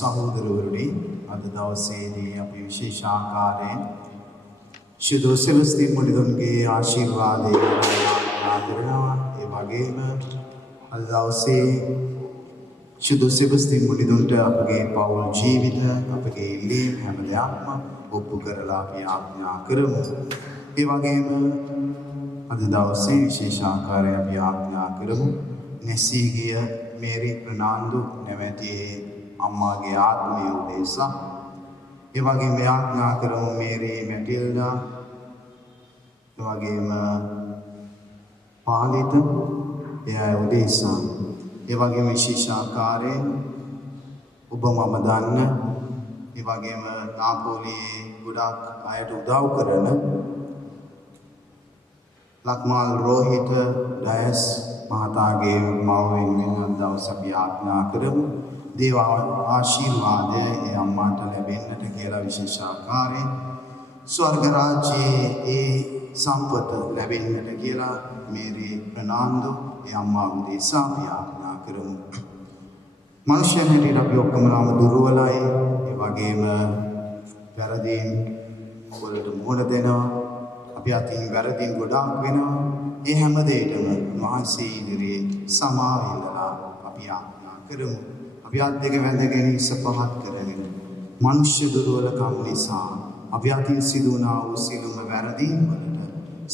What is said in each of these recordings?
සහෝදරවරුනි අද දවසේදී අපි විශේෂාකාරයෙන් ශුද්ධ සෙලස්ති මුනිදුන්ගේ ආශිර්වාදය ආරාධනා කරනවා. ඒ වගේම අද දවසේ ශුද්ධ සෙලස්ති මුනිදුන්ට අපගේ පෞල් ජීවිත අපගේ ඉල්ලීම් හැම දෙයක්ම ඔප්පු කරලා අපි ආඥා කරමු. ඒ වගේම අද දවසේ විශේෂාකාරයෙන් අපි ආඥා කරමු නැසී ගිය මේරි ප්‍රනාන්දු නැමැති අම්මාගේ ආත්මය උදෙසා. ඒ වගේම ආඥා කරමු මේරි මැටිල්ඩා, ඒ වගේම පාලිත එයා උදෙසා. ඒ වගේම විශේෂාකාරයෙන් ඔබ මම දන්න, ඒ වගේම නාපෝලියේ ගොඩක් අයට උදව් කරන ලක්මාල් රෝහිත ඩයස් මහතාගේ මව වෙනුවෙන් දවස් අපි ආඥා කරමු. දේව ආශිර්වාදය ඒ අම්මාට ලැබෙන්නට කියලා විශේෂාකාරයෙන් ස්වර්ග රාජ්‍යයේ ඒ සම්පත ලැබෙන්නට කියලා මේරි ප්‍රනාන්දු ඒ අම්මා උදෙසා අපි ආඥා කරමු. මනුෂ්‍යයන් හැටියට අපි ඔක්කොමලාම දුර්වලයි. ඒ වගේම වැරදීන් වලට මුහුණ දෙනවා. අපි අතින් වැරදීන් ගොඩාක් වෙනවා. ඒ හැම දෙයකම වහන්සේ ඉදිරියේ සමාව ඉල්ලලා අපි ආඥා කරමු. අපි අත් දෙක වැඳගෙන ඉස පහත් කරගෙන මනුෂ්‍ය දුර්වලකම් නිසා අපි අතින් සිදු වුණා වූ සියලුම වැරදීන් වලට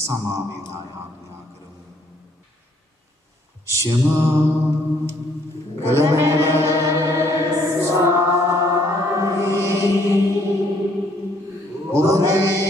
සමාව ඉල්ලා ආඥා කරමු. ෂමා කලමන ස්වාමී ඔබේ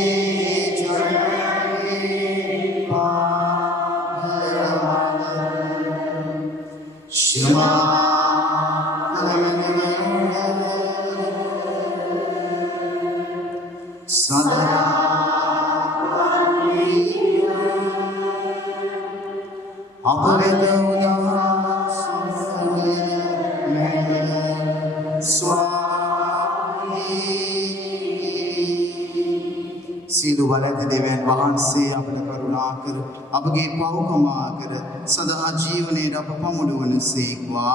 සියලු බලද දෙවියන් වහන්සේ අපට කරුණා කර අපගේ පව්කමා කර සදා ජීවනයේ අප පමුණුවන සේක්වා.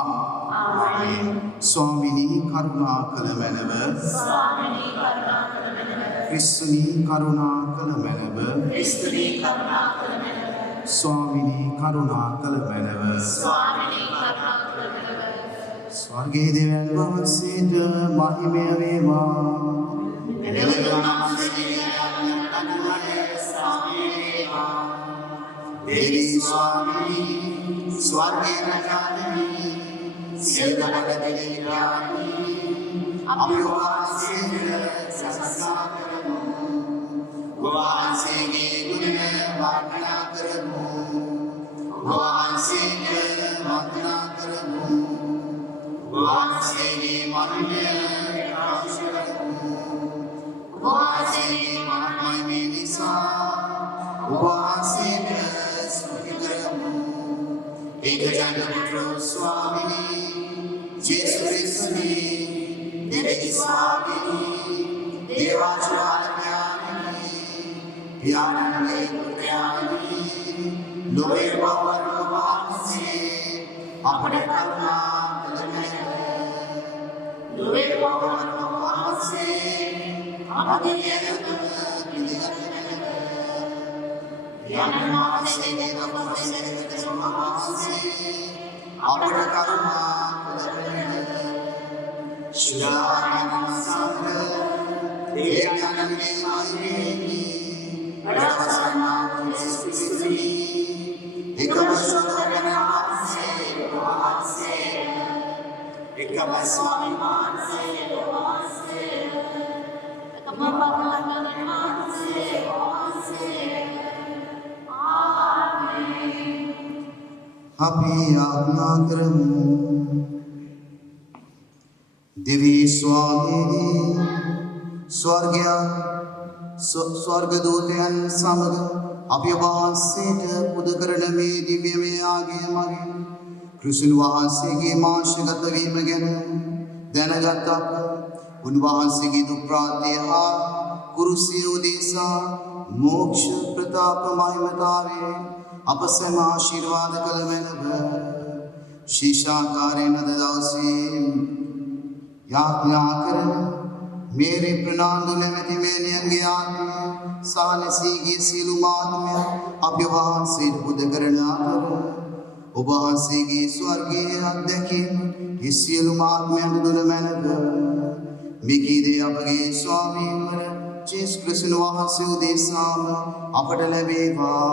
ආමේන්. ස්වාමිනී කරුණා කළ මැනව. ස්වාමිනී කරුණා කළ මැනව. ක්‍රිස්තුනී කරුණා කළ මැනව. ක්‍රිස්තුනී කරුණා කළ මැනව. ස්වාමිනී කරුණා කළ මැනව. ස්වාමිනී කරුණා කළ මැනව. ස්වර්ගයේ දෙවියන් වහන්සේට මහිමය වේවා. देवी स्वामी स्वर्गे रजानी सेवक देवी अभिवासी संस्कार करमु वासी के गुण वर्णना करमु वासी के वंदना करमु वासी के महिमा प्रकाश करमु वासी के महिमा में निसा वासी के एक जन पुत्र स्वामिनी जेसु क्रिस्तुनी देवी स्वामिनी देवाचार ज्ञानी ज्ञानंदे पुत्रानी ලොවේ පවන වහන්සේ අපට කරුණා කළමැන ලොවේ පවන වහන්සේ අපගේ යතුම පිළිගන්නමැන යනවාසේගේ දවසේකට වහන්සේ අපට කරුණා කළමැන ශිලායන සම්ර දේයනන්නේ මායේනි රසනා ක්‍රිස්තුනි එකම සතරගෙන වහන්සේ එකම ස්වාමී වහන්සේ එකම බවලගෙන වහන්සේ ආමේන්. අපි ආඥා කරමු. දිව්‍ය ස්වාමී ස්වර්ගදූතයන් සමග අපි වහන්සේට පුද කරන මේ දිව්‍යමය ආගය මගින් ක්‍රිස්තුන් වහන්සේගේ මාංශගත වීම ගැන දැනගත් අප උන්වහන්සේගේ දුප්‍රාත්‍ය හා කුරුසිය උදෙසා මෝක්ෂ ප්‍රතාප මහිමතාවේ අප සැම ආශිර්වාද කළ මැනව ශිෂාකාරයෙන් අද දවසේ යාඥා කරන मेरे प्रणांदु නැමැති මේනියන්ගේ ආත්මය සානසීගේ සියලුම ආත්මය අපි වහන්සේට පුද කරන අතර ඔබ වහන්සේගේ ස්වර්ගීය අත්දැකීම ඒ සියලුම ආත්මයන්ට දුන මැනව මිකීදේ අපගේ ස්වාමීන් වන ජේසුස් ක්‍රිස්තුන් වහන්සේ උදෙසාම අපට ලැබේවා.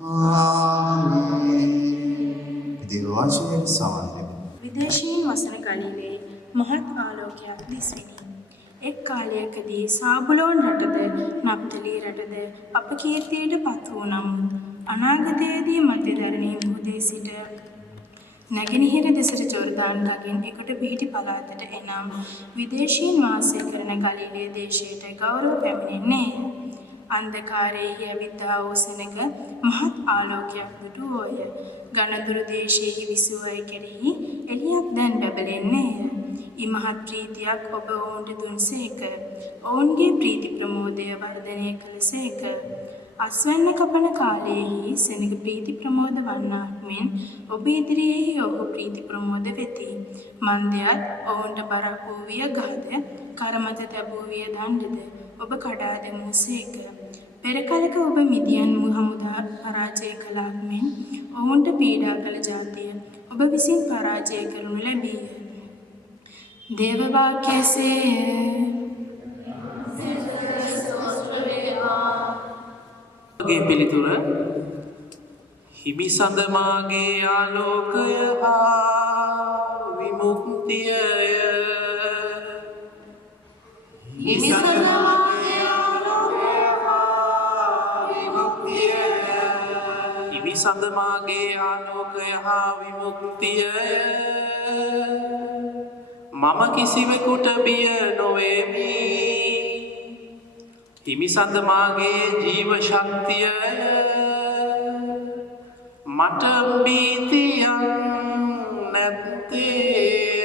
ආමේන්. ඉදිරි වාසයේ සමන්දේ විදේශීන් වසන ගණිනේ මහත් ආලෝකයක් දිස්විනි. එක් කාලයකදී සාබුලෝන් රටද නප්තලි රටද අපකීර්තියට පත් වූ නමුත් අනාගතයේදී මධ්‍යධරණී මුහුදේ සිට නැගෙනහිර දෙසට ජෝර්දාන් ගඟෙන් එකට පිහිටි පළාතට එනම් විදේශීන් වාසය කරන ගලිලේ දේශයට ගෞරව පැමිණෙන්නේ. අන්ධකාරයේ ඇවිද්දා වූ සෙනඟ මහත් ආලෝකයක් දුටුවෝය. ගණදුරු දේශයේ විසූ අය කෙරෙහි එළියක් දැන් බැබලෙන්නේය. ඉමහත් ප්‍රීතියක් ඔබ ඔවුන්ට දුන්සේක. ඔවුන්ගේ ප්‍රීති ප්‍රමෝදය වර්ධනය කළසේක. අස්වැන්න කපන කාලයේහි සෙනඟ ප්‍රීති ප්‍රමෝද වන්නාක් මෙන් ඔබ ඉදිරියෙහි ඔහු ප්‍රීති ප්‍රමෝද වෙති. මන්දයත් ඔවුන්ට බරක් වූ වියගහද කරමත තැබූ වියදණ්ඩද ඔබ කඩා දැමුසේක. පෙර කලක ඔබ මිදියන් හමුදා පරාජය කළාක් මෙන් ඔවුන්ට පීඩා කළ ජාතිය ඔබ විසින් පරාජය කරනු ලැබීය. දේව වාක්‍යසේ ගේ පිළිතුර හිමි සඳ මාගේ ආලෝකය හා විමුක්තියය. හිමි සඳ මාගේ ආලෝකය හා විමුක්තියය. හිමි සඳ මාගේ ආලෝකය හා විමුක්තියය. මම කිසිවෙකුට බිය නොවේමි. හිමි සඳ මාගේ ජීව ශක්තියය. මට බීතියක් නැත්තේ.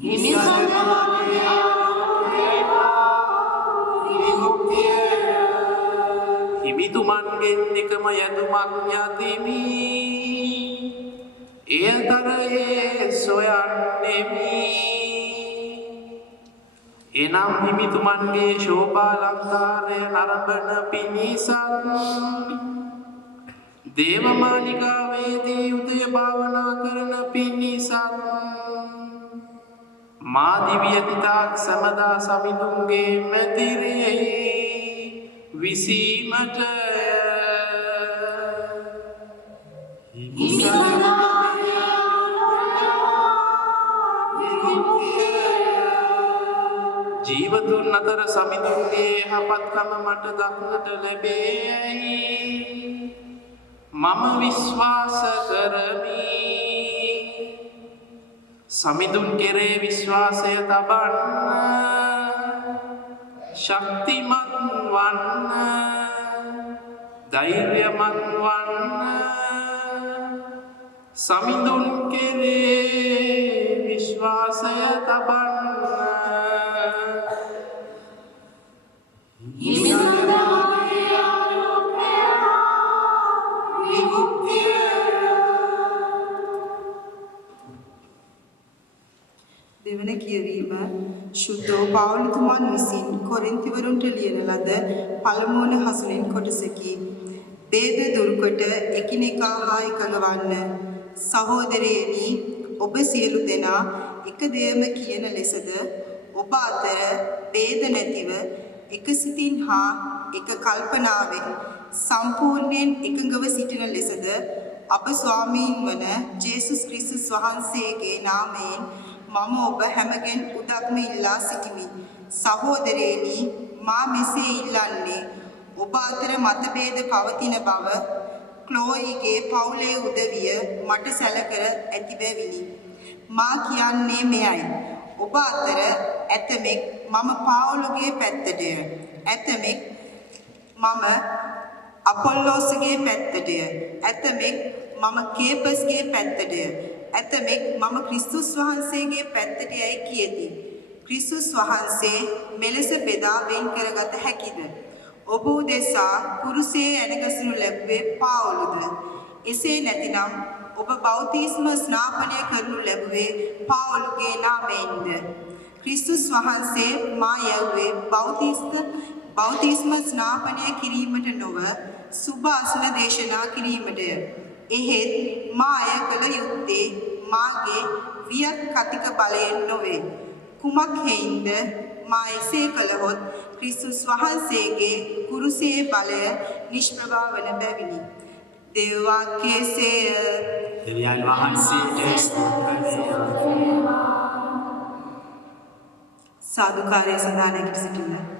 හිමි සඳ මාගේ ආලෝකය හා විමුක්තියය. හිමිතුමන්ගෙන් එකම යදුමක් යතිමි. එයතරයේ සොයන්නෙමි. එනම් හිමිතුමන්ගේ ශෝභාලංකාරය නරඹන පිණිසත් දේවමාලිගාවේදී උදය භාවනා කරන පිණිසත් මා දිව්‍ය පිතාක් සමදා සමිඳුන්ගේ මැදිරියෙහි විසීමට ජීවතුන් අතර සමිඳුන්ගේ යහපත්කම මට දක්නට ලැබේයයි මම විශ්වාස කරමි. සමිඳුන් කෙරේ විශ්වාසය තබන්න, ශක්තිමත් වන්න, ධෛර්යමත් වන්න. සමිඳුන් කෙරේ විශ්වාසය තබන්න. පාවුලතුමන් විසින් කොරින්තිවරුන්ට ලියන ලද පළමුවන හසුනින් කොටසකි. ભેද දුරුකොට එකිනෙකා හා එකඟ වන්න. සහෝදරයනි, ඔබ සියලු දෙනා එක දෙයම කියන ලෙසද ඔබ අතර ભેද නැතිව එක සිතින් හා එක කල්පනාවෙන් සම්පූර්ණයෙන් එකඟව සිටින ලෙසද අප ස්වාමීන් වන ජේසුස් ක්‍රිස්තුස් වහන්සේගේ නාමයෙන් මම ඔබ හැමගෙන් උදක්ම ඉල්ලා සිටිමි. සහෝදරයනි, මා මෙසේ ඉල්ලන්නේ ඔබ අතර මතභේද පවතින බව ක්ලෝයිගේ පවුලේ උදවිය මට සැලකර ඇති බැවිනි. මා කියන්නේ මෙයයි. ඔබ අතර ඇතමෙක් මම පාවුලගේ පැත්තටය, ඇතමෙක් මම අපොල්ලෝස්ගේ පැත්තටය, ඇතමෙක් මම කේපස්ගේ පැත්තටය, ඇතමෙක් මම ක්‍රිස්තුස් වහන්සේගේ පැත්තට යයි කියති. ක්‍රිස්තුස් වහන්සේ මෙලෙස බෙදා වෙන් කරගත හැකිද? ඔබ උදෙසා කුරුසේ ඇනගසනු ලැබුවේ පාවුලුද? එසේ නැතිනම් ඔබ බෞතිස්ම ස්නාපනය කරනු ලැබුවේ පාවුලුගේ නාමයෙන්ද? ක්‍රිස්තුස් වහන්සේ මා යැව්වේ බෞතිස්ම ස්නාපනය කිරීමට නොව සුභාසන දේශනා කිරීමටය. එහෙත් මා අය කළ යුත්තේ මාගේ වියත් කතික බලයෙන් නොවේ. කුමක් හේයින්ද මා එසේ කළහොත් ක්‍රිස්තුස් වහන්සේගේ කුරුසේ බලය නිෂ්ප්‍රභා වන බැවිනි. දේව වාක්‍යයේසේය. දෙවියන් වහන්සේට සාදුකාරය සඳහා නැගිට සිටින්න.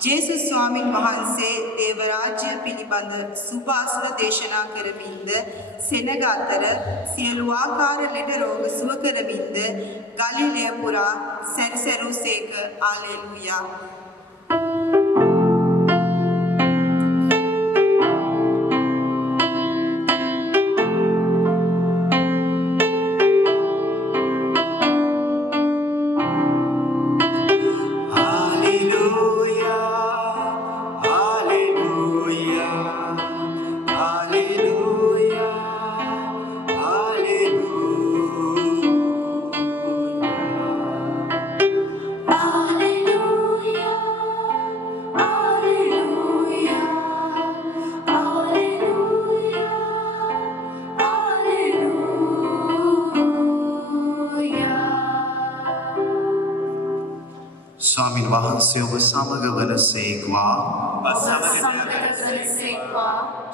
ජේසුස් ස්වාමින් වහන්සේ දේවරාජ්‍ය පිළිබඳ සුභාසන දේශනා කරමින්ද සෙනග අතර සියලු ආකාර ලෙඩ රෝග සුව කරමින්ද ගලිලය පුරා සැරිසරුසේක. ආලෙලුයා. ස්වාමින් වහන්සේ ඔබ සමග වනසේක්වා.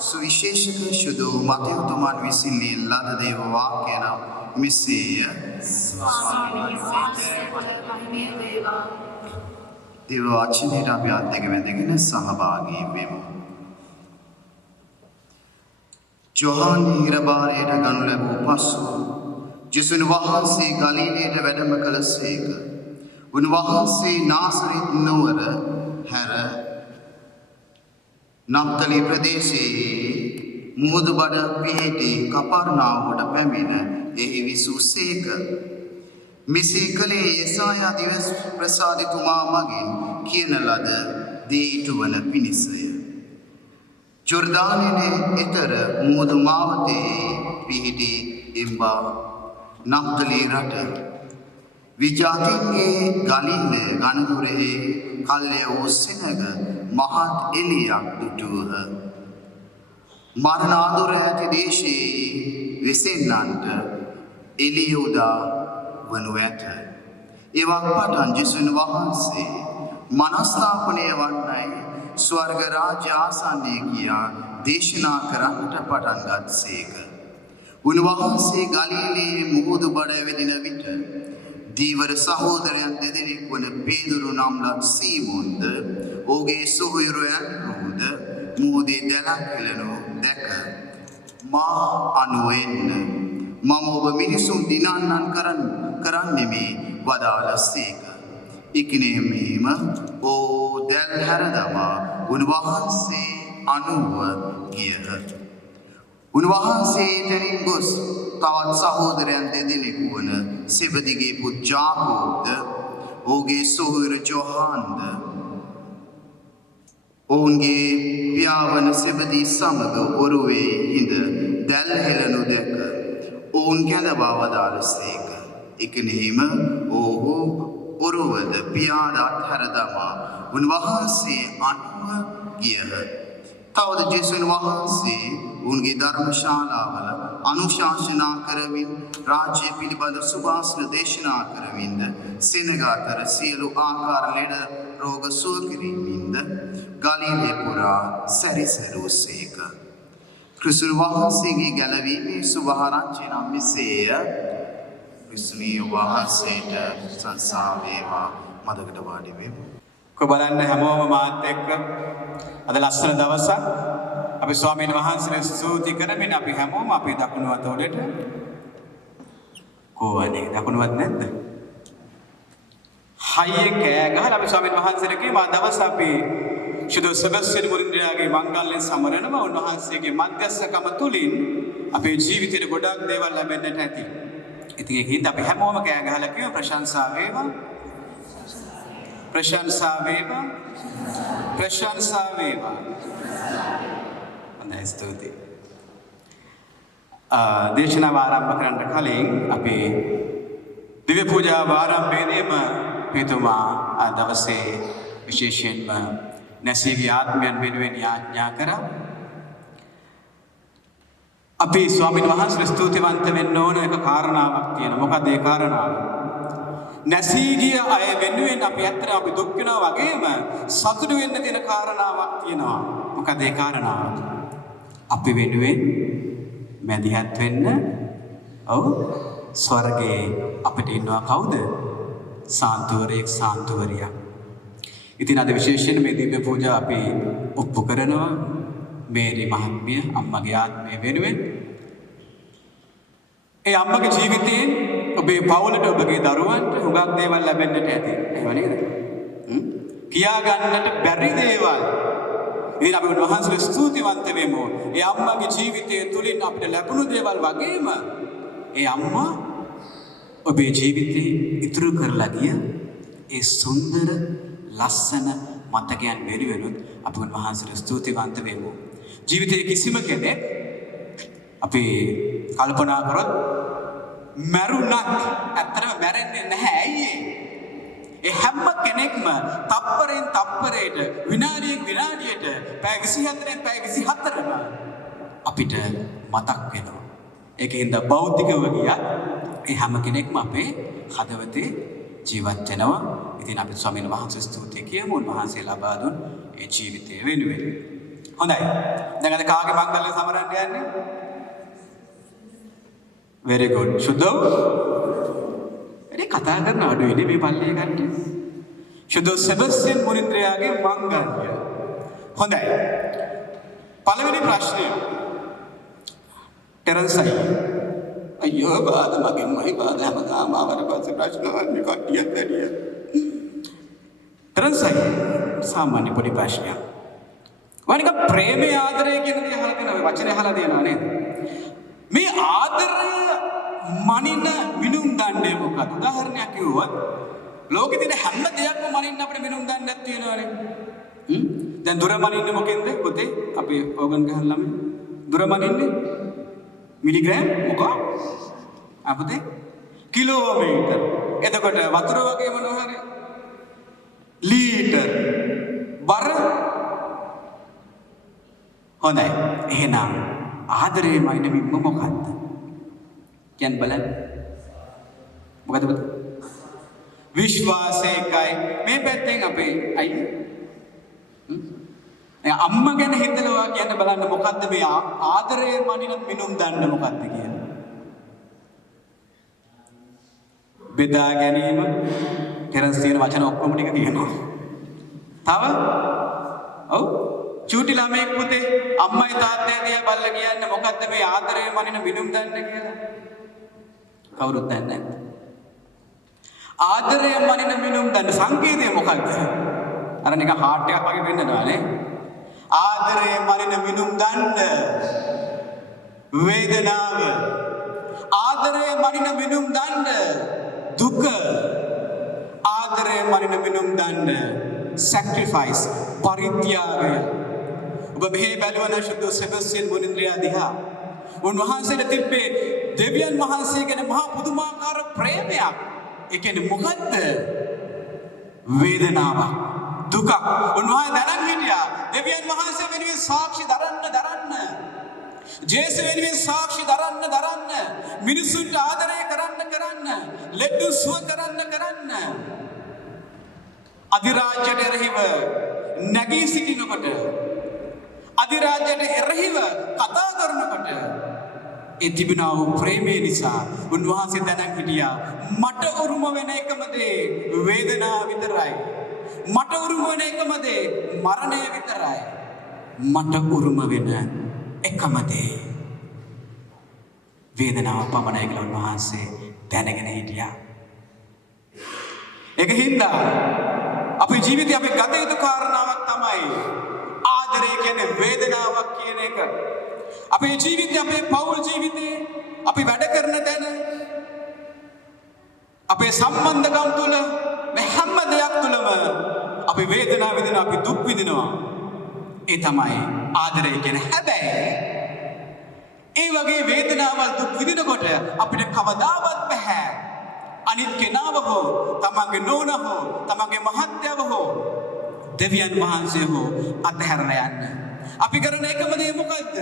සුවිශේෂක ශුදු මතයුතුමන් විසින් ලද දේව වාක්‍ය නම් මෙසේය. දේව වචනයට අපි අත් දෙක වැඳගෙන සහභාගී වෙමු. ජොහාන් හිරබාරයට ගනු ලැබූ පසු ජෙසුස් වහන්සේ ගලිලයට වැඩම කළසේක. උන්වහන්සේ නාසරෙත් නුවර හැර නප්තලි ප්‍රදේශයේ මුහුදුබඩ පිහිටි කපර්නාවුවට පැමිණ එහි විසූසේක. මෙසේ කළේ යෙසායා දිවස් ප්‍රසාදිතුමා මගින් කියන ලද දේ ඉටුවන පිණිසය. ජොර්දානයේ එතර මුහුදු මාවතේ පිහිටි එම්බා නප්තලි රට විජාතින්ගේ ගලිල ගණදුරෙහි කල්ලය වූ සෙනග මහත් එලියක් දුටුවහ. මරණාදුර ඇති දේශයේ වෙසෙන්නන්ට එලිය උදා වනු ඇත. එවක් පටන් ජෙසුස් වහන්සේ මනස්ථාපනය වන්නයි ස්වර්ග රාජ්‍ය ආසන්නය කියා දේශනා කරන්නට පටන් ගත්සේක. උන්වහන්සේ ගලිලයේ මුහුදු බඩ වෙදින විට දීවර සහෝදරයන් දෙදෙනෙක් වන පේදුරු නම් ලත් සීමොන්ද ඔහුගේ සොහොයුරයන් වූද මුහුදේ දැලක් හෙළනු දැක මා අනුව එන්න මම ඔබ මිනිසුන් දිනන්නන් කරන්නෙමි වදාළසේක. ඉක්නේමීම ඕ දැල් හැර දමා උන්වහන්සේ අනුව ගියහ. උන්වහන්සේ එතනින් ගොස් තවත් සහෝදරයන් දෙදෙනෙකු වන සෙබදිගේ පුත් ජාකෝබ්ද ඔහුගේ සොහොයුර ජොහාන්ද ඔවුන්ගේ පියාවන සෙබදී සමග ඔරුවේ හිඳ දැල් හෙළනු දැක ඔවුන් කැඳවා වදාළසේක. එකෙනෙහිම ඔහු ඔරුවද පියාදත් හැර දමා උන්වහන්සේ අනුව ගියහ. තවද ජේසුස් වහන්සේ උන්ගේ ධර්මශාලාවල අනුශාසනා කරමින් රාජ්‍ය පිළිබඳ සුභාෂණ දේශනා කරමින්ද සෙනග අතර සියලු ආකාර ලෙඩ රෝග සුව කිරීමෙන්ද ගලිලේ පුරා සැරිසරුසේක. ක්‍රිස්තුස් වහන්සේගේ ගැලවීමේ සුභාරංචිය නම් මෙසේය. ක්‍රිස්තුනී වහන්සේට සංසා වේවා. මදකට වාඩි වෙමු. බලන්න හැමෝම මාත් එක්ක අද ලස්සන දවසක් අපි ස්වාමීන් වහන්සේට ස්තුති කරමින් අපි හැමෝම අපේ දකුණු අත උඩට කොවනේ දකුණුවත් නැද්ද? හයියෙන් කෑ ගහලා අපි ස්වාමීන් වහන්සේට කියමු දවස් අපි ශුද්ධ සෙබස්තියන් මුරින්ද්‍රයාගේ මංගල්‍යයෙන් සමරනවා. උන්වහන්සේගේ මධ්‍යස්ථකම තුලින් අපේ ජීවිතේට ගොඩක් දේවල් ලැබෙන්නට ඇති. ඉතින් ඒකින්ද අපි හැමෝම කෑ ගහලා කියමු ප්‍රශංසා වේවා. प्रशंसा वेवा प्रशंसा वेवा. හොඳයි ස්තුතියි. දේශනාව ආරම්භ කරන්න කලින් අපි දිව්‍ය පූජාව ආරම්භයේදීම පිතුමා අද දවසේ විශේෂයෙන්ම නැසීගේ ආත්මයන් වෙනුවෙන් යාඥා කරා. අපි ස්වාමීන් වහන්සේට ස්තුතිවන්ත වෙන්න ඕන එක කාරණාවක් තියෙනවා. මොකද ඒ කාරණාව නැසී ගිය අය වෙනුවෙන් අපි ඇත්තට අපි දුක් වෙනවා වගේම සතුටු වෙන්න තියෙන කාරණාවක් තියෙනවා. මොකද ඒ කාරණාව අපි වෙනුවෙන් මැදිහත් වෙන්න ඔව් ස්වර්ගයේ අපිට ඉන්නවා කවුද? සාන්තුවරයෙක් සාන්තුවරියක්. ඉතින් අද විශේෂයෙන් මේ දිව්‍ය පූජා අපි ඔප්පු කරනවා මේරි මහත්මිය අම්මගේ ආත්මය වෙනුවෙන්. ඒ අම්මගේ ජීවිතයෙන් ඔබේ පවුලට ඔබගේ දරුවන්ට හුඟක් දේවල් ලැබෙන්නට ඇති. එහෙම නේද? කියා ගන්නට බැරි දේවල්. ඉතින් අපි උන්වහන්සේට ස්තුතිවන්ත වෙමු. ඒ අම්මගේ ජීවිතය තුලින් අපිට ලැබුණු දේවල් වගේම ඒ අම්මා ඔබේ ජීවිතේ ඉතුරු කරලා ගිය ඒ සුන්දර ලස්සන මතකයන් වෙනුවෙන් අපි උන්වහන්සේට ස්තුතිවන්ත වෙමු. ජීවිතයේ කිසිම කෙනෙක් අපි කල්පනා කරොත් මරුණත් ඇත්තටම මැරෙන්නේ නැහැ. ඇයි ඒ හැම කෙනෙක්ම තප්පරෙන් තප්පරයට විනාඩියෙන් විනාඩියට පැය 24න් පැය 24ම අපිට මතක් වෙනවා. ඒකින්ද භෞතිකව ගියත් ඒ හැම කෙනෙක්ම අපේ හදවතේ ජීවත් වෙනවා. ඉතින් අපි ස්වාමීන් වහන්සේ ස්තුතිය කියමු උන්වහන්සේ ලබා දුන් ඒ ජීවිතය වෙනුවෙන්. හොඳයි. දැන් අද කාගේ මංගල්‍ය සමරන්න යන්නේ? very good. සුදෝ ඒ කතා කරන අඩුවේ නේ මේ පල්ලිය ගන්න. සුදෝ සෙබස්තියන් මුනින්ද්‍රයාගේ මංගල්‍ය. හොඳයි. පළවෙනි ප්‍රශ්නය. ටෙරන්සයි. අයියෝ බාද මගෙන් මයි බාද හැමදාම ආවට පස්සේ ප්‍රශ්න වන්නේ කට්ටියක් වැඩිය. ටෙරන්සයි සාමාන්‍ය පොඩි ප්‍රශ්නයක්. වනික ප්‍රේමය ආදරය කියන දේ අහලා තියෙනවා. වචනේ අහලා තියෙනවා නේද? මේ ආදරය මනින මිනුම් දන්නේ මොකක්ද? උදාහරණයක් කිව්වොත් ලෝකෙ තියෙන හැම දෙයක්ම මනින්න අපිට මිනුම් දන්නක් තියෙනවානේ. දැන් දුර මනින්නේ මොකෙන්ද? පුතේ අපි ඕගන් ගහන ළමයි දුර මනින්නේ මිලිග්‍රෑම් මොකක්? අපතේ කිලෝමීටර්. එතකොට වතුර වගේ මොනවා හරි ලීටර් බර. හොඳයි. එහෙනම් ආදරේ මයින්මින්ම මොකක්ද? කියන්න බලන්න. මොකද පුතේ? විශ්වාසයකයි මේ පැත්තෙන් අපේ අයියේ අම්මා ගැන හිතනවා කියන්න බලන්න මොකද්ද මේ ආදරේ මනින මිනුම් දන්න මොකද්ද කියලා. බෙදා ගැනීම ටෙරන්ස් තියෙන වචන ඔක්කොම ටික කියනවා. තව ඔව් චූටි ළමයෙක් පුතේ අම්මයි තාත්තයි දිහා බලලා කියන්නේ මොකද්ද මේ ආදරය මනින මිනුම් දන්න කියලා? කවුරුත් දන්නේ නැහැ. ආදරය මනින මිනුම් දන්න සංකේතය මොකක්ද? අර නිකන් හાર્ට් එකක් වගේ වෙන්නනවා නේ. ආදරය මනින මිනුම් දන්න වේදනාව, ආදරය මනින මිනුම් දන්න දුක, ආදරය මනින මිනුම් දන්න sacrifice පරිත්‍යාගය. ඔබ මෙහි බැලුවන ශුද්ධ සෙබස්තියන් මුනින්ද්‍රයා දිහා උන්වහන්සේට තිබ්බේ දෙවියන් වහන්සේ ගැන මහා පුදුමාකාර ප්‍රේමයක්. ඒ කියන්නේ මොකද්ද? වේදනාවක්, දුකක්. උන්වහන්සේ දැනන් හිටියා දෙවියන් වහන්සේ වෙනුවෙන් සාක්ෂි දරන්න ජේසු වෙනුවෙන් සාක්ෂි දරන්න මිනිසුන්ට ආදරය කරන්න ලෙඩ සුව කරන්න අධිරාජ්‍යයට එරෙහිව නැගී සිටිනකොට අධිරාජ්‍යයට එරෙහිව කතා කරනකොට ඒ තිබුණා වූ ප්‍රේමය නිසා උන්වහන්සේ දැනන් හිටියා මට උරුම වෙන එකම දේ වේදනාව විතරයි. මට උරුම වෙන එකම දේ මරණය විතරයි. මට උරුම වෙන එකම දේ වේදනාව පමණයි කියලා උන්වහන්සේ දැනගෙන හිටියා. ඒක හින්දා අපේ ජීවිතේ අපි ගත යුතු කාරණාවක් තමයි ආදරය කියන්නේ වේදනාවක් කියන එක. අපේ ජීවිතේ අපේ පෞල් ජීවිතේ අපි වැඩ කරන තැන අපේ සම්බන්ධකම් තුළ මේ හැම දෙයක් තුළම අපි වේදනාව විඳිනවා, අපි දුක් විඳිනවා. ඒ තමයි ආදරය කියන්නේ. හැබැයි ඒ වගේ වේදනාවල් දුක් විඳිනකොට අපිට කවදාවත් බෑ අනිත් කෙනාව හෝ තමන්ගේ නෝන හෝ තමන්ගේ මහත්තයව හෝ දෙවියන් වහන්සේ හෝ අතහැරලා යන්න. අපි කරන එකම දේ මොකද්ද?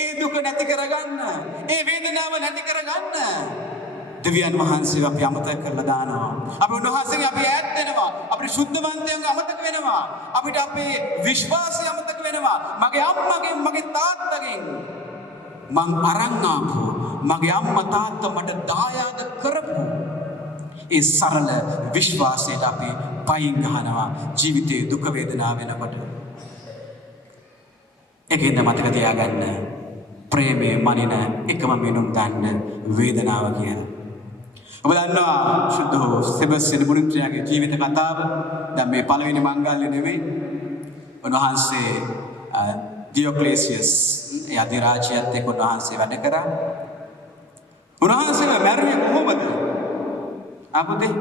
ඒ දුක නැති කරගන්න, ඒ වේදනාව නැති කරගන්න දෙවියන් වහන්සේ අපි අමතක කරලා දානවා. අපි උන්වහන්සේගෙන් අපි ඈත් වෙනවා. අපේ සුද්ධවන්තයන්ව අමතක වෙනවා. අපිට අපේ විශ්වාසය අමතක වෙනවා. මගේ අම්මගෙන් මගේ තාත්තගෙන් මං අරන් ආපු මගේ අම්මා තාත්තා මට දායාද කරපු ඒ සරල විශ්වාසයට අපි පයින් ගහනවා ජීවිතයේ දුක වේදනාව වෙනකොට. ඒකෙන්ද මතක තියාගන්න ප්‍රේමයේ මනින එකම මිනුම් ගන්න වේදනාව කියලා. ඔබ දන්නවා ශුද්ධ සෙබස්තියන් මුනින්ද්‍රයාගේ ජීවිත කතාව. දැන් මේ පළවෙනි මංගල්‍ය නෙවෙයි. උන්වහන්සේ ඩියොක්ලේසියස් ඒ අධිරාජ්‍යයත් එක්ක උන්වහන්සේ වැඩ කරා. උන්වහන්සේව මැරුවේ කොහොමද? අපතේ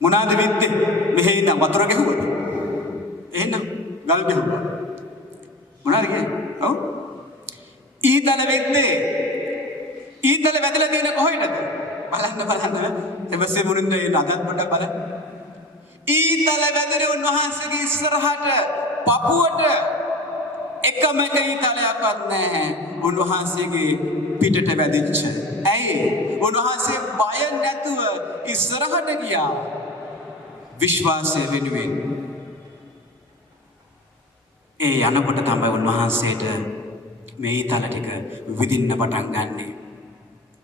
මොනවාද වෙන්නේ? මෙහෙ ඉඳන් වතුර ගැහුවද? එහෙනම් ගල් ගැහුවා. මොනවාද කියන්නේ? ඔව්. ඊතල වෙන්නේ. ඊතල වැදලා තියෙන කොහෙටද? බලන්න. සෙබස්තියන් මුනින්ද්‍රයා නගත් පොඩ බලන්න. ඊතල වැදලේ උන්වහන්සේගේ ඉස්සරහට පපුවට එකම එක ඊතලයක්වත් නැහැ. උන්වහන්සේගේ පිටට වැදිච්ච. ඇයි? උන්වහන්සේ බය නැතුව ඉස්සරහට ගියා. විශ්වාසය වෙනුවෙන්. ඒ යනකොට තමයි උන්වහන්සේට මේ ඊතල ටික විඳින්න පටන් ගන්නෙ.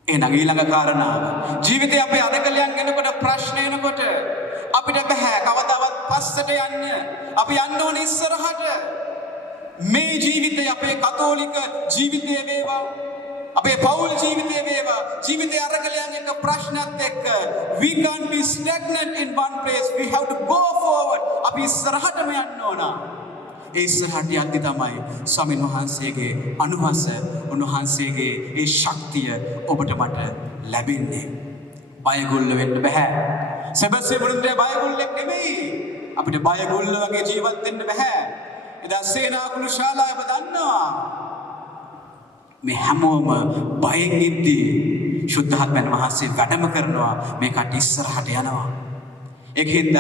එහෙනම් ඊළඟ කාරණාව ජීවිතේ අපේ අදකලයන් යනකොට ප්‍රශ්න එනකොට අපිට බෑ කවදාවත් පස්සට යන්න. අපි යන්න ඕනේ ඉස්සරහට. මේ ජීවිතය අපේ කතෝලික ජීවිතය වේවා, අපේ පෞල් ජීවිතය වේවා, ජීවිතයේ අරගලයන් එක්ක ප්‍රශ්නත් එක්ක we can't be stagnant in one place. We have to go forward. අපි ඉස්සරහටම යන්න ඕන. ඒ ඉස්සරහට යද්දි තමයි ස්වාමීන් වහන්සේගේ අනුහස, උන්වහන්සේගේ ඒ ශක්තිය ඔබට මට ලැබෙන්නේ. බයගොල්ල වෙන්න බෑ. සෙබස්තියන් මුනින්ද්‍රයා බයගොල්ලෙක් නෙමෙයි. අපිට බයගොල්ල වගේ ජීවත් වෙන්න බෑ. එදා සේනාකුළු ශාලාව දන්නවා. මේ හැමෝම බයෙන් ඉද්දී ශුද්ධාත්මයන් වහන්සේ වැඩම කරනවා. මේ කට ඉස්සරහට යනවා. ඒකින්ද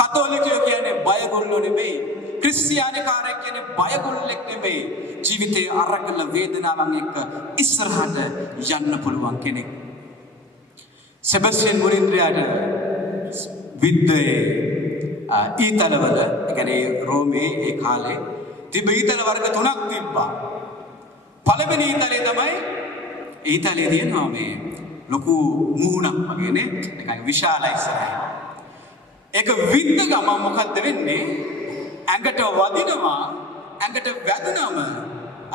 කතෝලිකයෝ කියන්නේ බයගොල්ලෝ නෙමෙයි. ක්‍රිස්තියානිකාරයෙක් කියන්නේ බයගොල්ලෙක් නෙමෙයි. ජීවිතයේ අරගල වේදනාවන් එක්ක ඉස්සරහට යන්න පුළුවන් කෙනෙක්. සෙබස්තියන් මුනින්ද්‍රයාට විද්දේ ඊතලවල, ඒ කියන්නේ රෝමේ ඒ කාලේ තිබ්බ ඊතල වර්ග තුනක් තිබ්බා. පළවෙනි ඊතලේ තමයි ඊතලේ තියෙනවා මේ ලොකු මූණක් වගේ නේ. නිකන් විශාලයි ඉස්සරහින්. ඒක විද්ද ගම මොකද්ද වෙන්නේ? ඇඟට වදිනවා, ඇඟට වැදුනම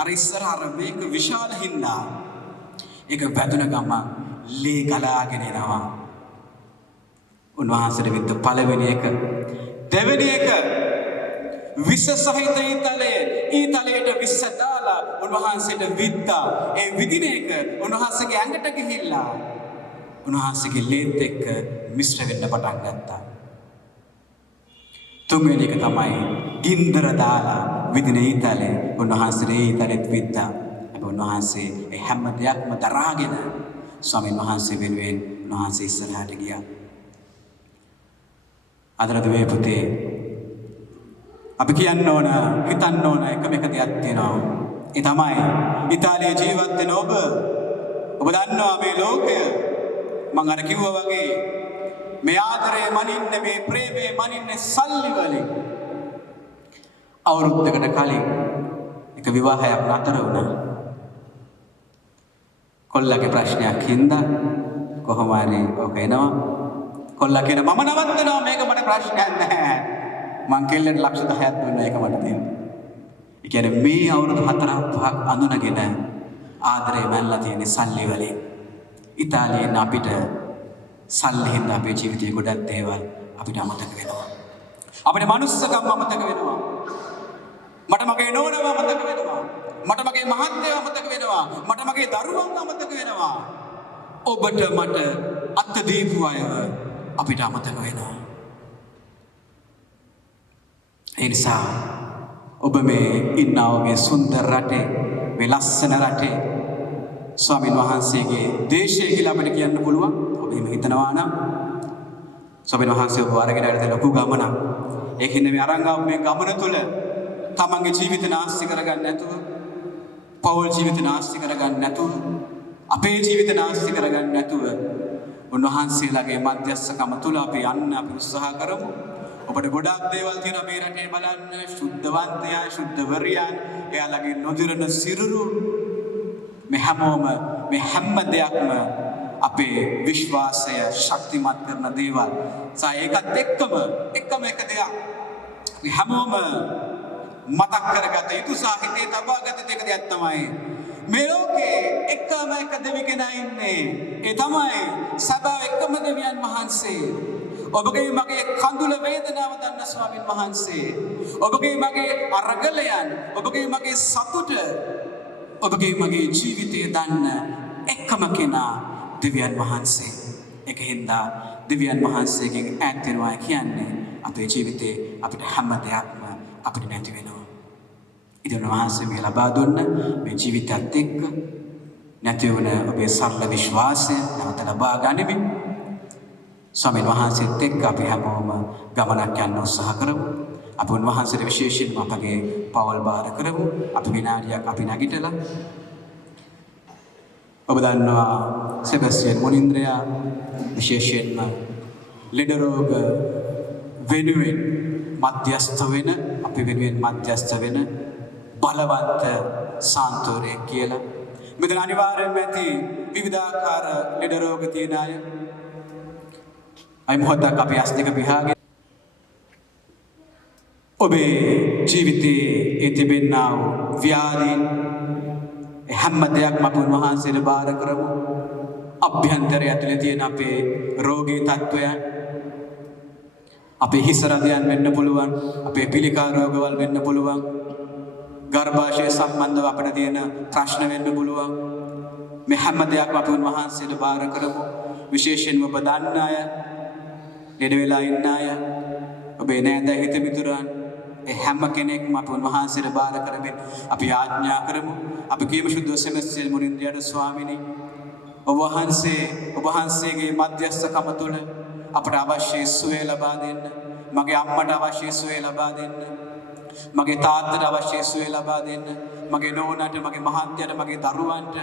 අර ඉස්සර අර මේක විශාල හින්දා ඒක වැදුන ගම ලේ ගලාගෙන එනවා. උන්වහන්සේට විද්ද පළවෙනි එක. දෙවෙනි එක විස සහිත ඊතලයට විස දාලා උන්වහන්සේට විද්දා. ඒ විදින එක උන්වහන්සේගේ ඇඟට ගිහිල්ලා උන්වහන්සේගේ ලේත් එක්ක මිශ්‍ර වෙන්න පටන් ගත්තා. තුන්වෙනි එක තමයි ගින්දර දාලා විදින ඊතලේ උන්වහන්සේ ඊතලෙත් විද්දා. හැබැයි උන්වහන්සේ ඒ හැම දෙයක්ම දරාගෙන ස්වාමීන් වහන්සේ වෙනුවෙන් උන්වහන්සේ ඉස්සරහට ගියා. අදරද මේ පුතේ අපි කියන්න ඕන හිතන්න ඕන එකම එක දෙයක් තියෙනවා. ඒ තමයි ඉතාලියේ ජීවත් වෙන ඔබ දන්නවා මේ ලෝකය මම අර කිව්වා වගේ මේ ආදරය මනින්නේ මේ ප්‍රේමය මනින්නේ සල්ලි වලින්. අවුරුද්දකට කලින් එක විවාහයක් නතර වුණා. කොල්ලගේ ප්‍රශ්නයක් හින්දා කොහොම හරි ඔක එනවා. කොල්ලා කියන මම නවත්තනවා මේක මට ප්‍රශ්නයක් නැහැ. මං කෙල්ලට ලක්ෂ 10ක් දුන්නා ඒක මට දෙන්න. ඒ කියන්නේ මේ අවුරුදු 4-5ක් අඳුනගෙන ආදරේ මැල්ලා තියෙන සල්ලි වලින්. ඉතාලියෙන් අපිට සල්ලි හින්දා අපේ ජීවිතේ ගොඩක් දේවල් අපිට අමතක වෙනවා. අපේ මනුස්සකම් අමතක වෙනවා. මට මගේ නෝනව අමතක වෙනවා. මට මගේ මහත්තයව අමතක වෙනවා. මට මගේ දරුවන් අමතක වෙනවා. ඔබට මට අත් දීපු අයව අපිට අමතක වෙනවා. ඒ නිසා ඔබ මේ ඉන්නා මේ සුන්දර රටේ මේ ලස්සන රටේ ස්වාමීන් වහන්සේගේ දේශය කියලා අපිට කියන්න පුළුවන්. ඔබ එහෙම හිතනවා නම් ස්වාමීන් වහන්සේ ඔබ අරගෙන ආවිත් ලොකු ගමනක්. ඒකින්ද මේ අරන් ආව මේ ගමන තුල තමන්ගේ ජීවිත නාස්ති කරගන්න නැතුව, පෞල් ජීවිත නාස්ති කරගන්න නැතුව, අපේ ජීවිත නාස්ති කරගන්න නැතුව උන්වහන්සේලාගේ මධ්‍යස්ථකම තුල අපි යන්න අපි උත්සාහ කරමු. ඔබට ගොඩාක් දේවල් තියෙනවා මේ රටේ බලන්න. ශුද්ධවන්තයා, ශුද්ධවරියන්, එයාලගේ නොදිරන සිරුරු මේ හැම දෙයක්ම අපේ විශ්වාසය ශක්තිමත් කරන දේවල්. ඒකත් එකම එක දෙයක් අපි හැමෝම මතක් කරගත යුතු සාහිත්‍යයේ තබාගත දෙක දෙයක් තමයි මේ ලෝකේ එකම එක දෙවි කෙනා ඉන්නේ. ඒ තමයි සබා එකම දෙවියන් වහන්සේ. ඔබගේ මගේ කඳුල වේදනාව දන්න ස්වාමීන් වහන්සේ. ඔබගේ මගේ අරගලයන්, ඔබගේ මගේ සතුට, ඔබගේ මගේ ජීවිතය දන්න එකම කෙනා දෙවියන් වහන්සේ. ඒකින්ද දෙවියන් වහන්සේගෙන් ඈත් වෙනවා කියන්නේ අපේ ජීවිතේ අපිට හැම දෙයක්ම අපිට නැති වෙනවා. ඉතින් වහන්සේ මේ ලබා දුන්න මේ ජීවිතයත් එක්ක නැති වුණ ඔබේ සරල විශ්වාසය නැවත ලබා ගනිමින් ස්වාමීන් වහන්සේත් එක්ක අපි හැමෝම ගමනක් යන්න උත්සාහ කරමු. අපි උන්වහන්සේට විශේෂයෙන්ම අපගේ පවල් බාර කරමු. අපි විනාඩියක් අපි නැගිටලා ඔබ දන්නවා සෙබස්තියන් මුනින්ද්‍රයා විශේෂයෙන්ම ලෙඩ රෝග වෙනුවෙන් මධ්‍යස්ථ වෙන, අපි වෙනුවෙන් මධ්‍යස්ථ වෙන බලවත් සාන්තෝරයෙක් කියලා. මෙතන අනිවාර්යයෙන්ම ඇති විවිධාකාර ලෙඩ රෝග තියෙන අය. අයි මොහොතක් අපි ඇස් දෙක පියාගෙන ඔබේ ජීවිතයේ තිබෙනා වූ ව්‍යාධීන් හැම දෙයක්ම අපි උන්වහන්සේට බාර කරමු. අභ්‍යන්තරය ඇතුලේ තියෙන අපේ රෝගී තත්වයන්, අපේ හිස රදයන් වෙන්න පුළුවන්, අපේ පිළිකා රෝගවල් වෙන්න පුළුවන්, ගර්භාෂය සම්බන්ධව අපිට තියෙන ප්‍රශ්න වෙන්න පුළුවන්. මේ හැම දෙයක්ම අපි උන්වහන්සේට බාර කරමු. විශේෂයෙන්ම ඔබ දන්න අය, ලෙඩ වෙලා ඉන්න අය, ඔබේ නෑදෑ හිත මිතුරන්, ඒ හැම කෙනෙක්ම අපි උන්වහන්සේට බාර කරමින් අපි ආඥා කරමු. අපි කියමු සුද්ධ සෙබස්තියන් මුනින්ද්‍රයාට ස්වාමීනි, ඔබ වහන්සේගේ මධ්‍යස්ථකම තුළ අපට අවශ්‍ය සුවය ලබා දෙන්න. මගේ අම්මට අවශ්‍ය සුවය ලබා දෙන්න. මගේ තාත්තට අවශ්‍ය සුවය ලබා දෙන්න. මගේ නෝනාට, මගේ මහත්තයාට, මගේ දරුවන්ට,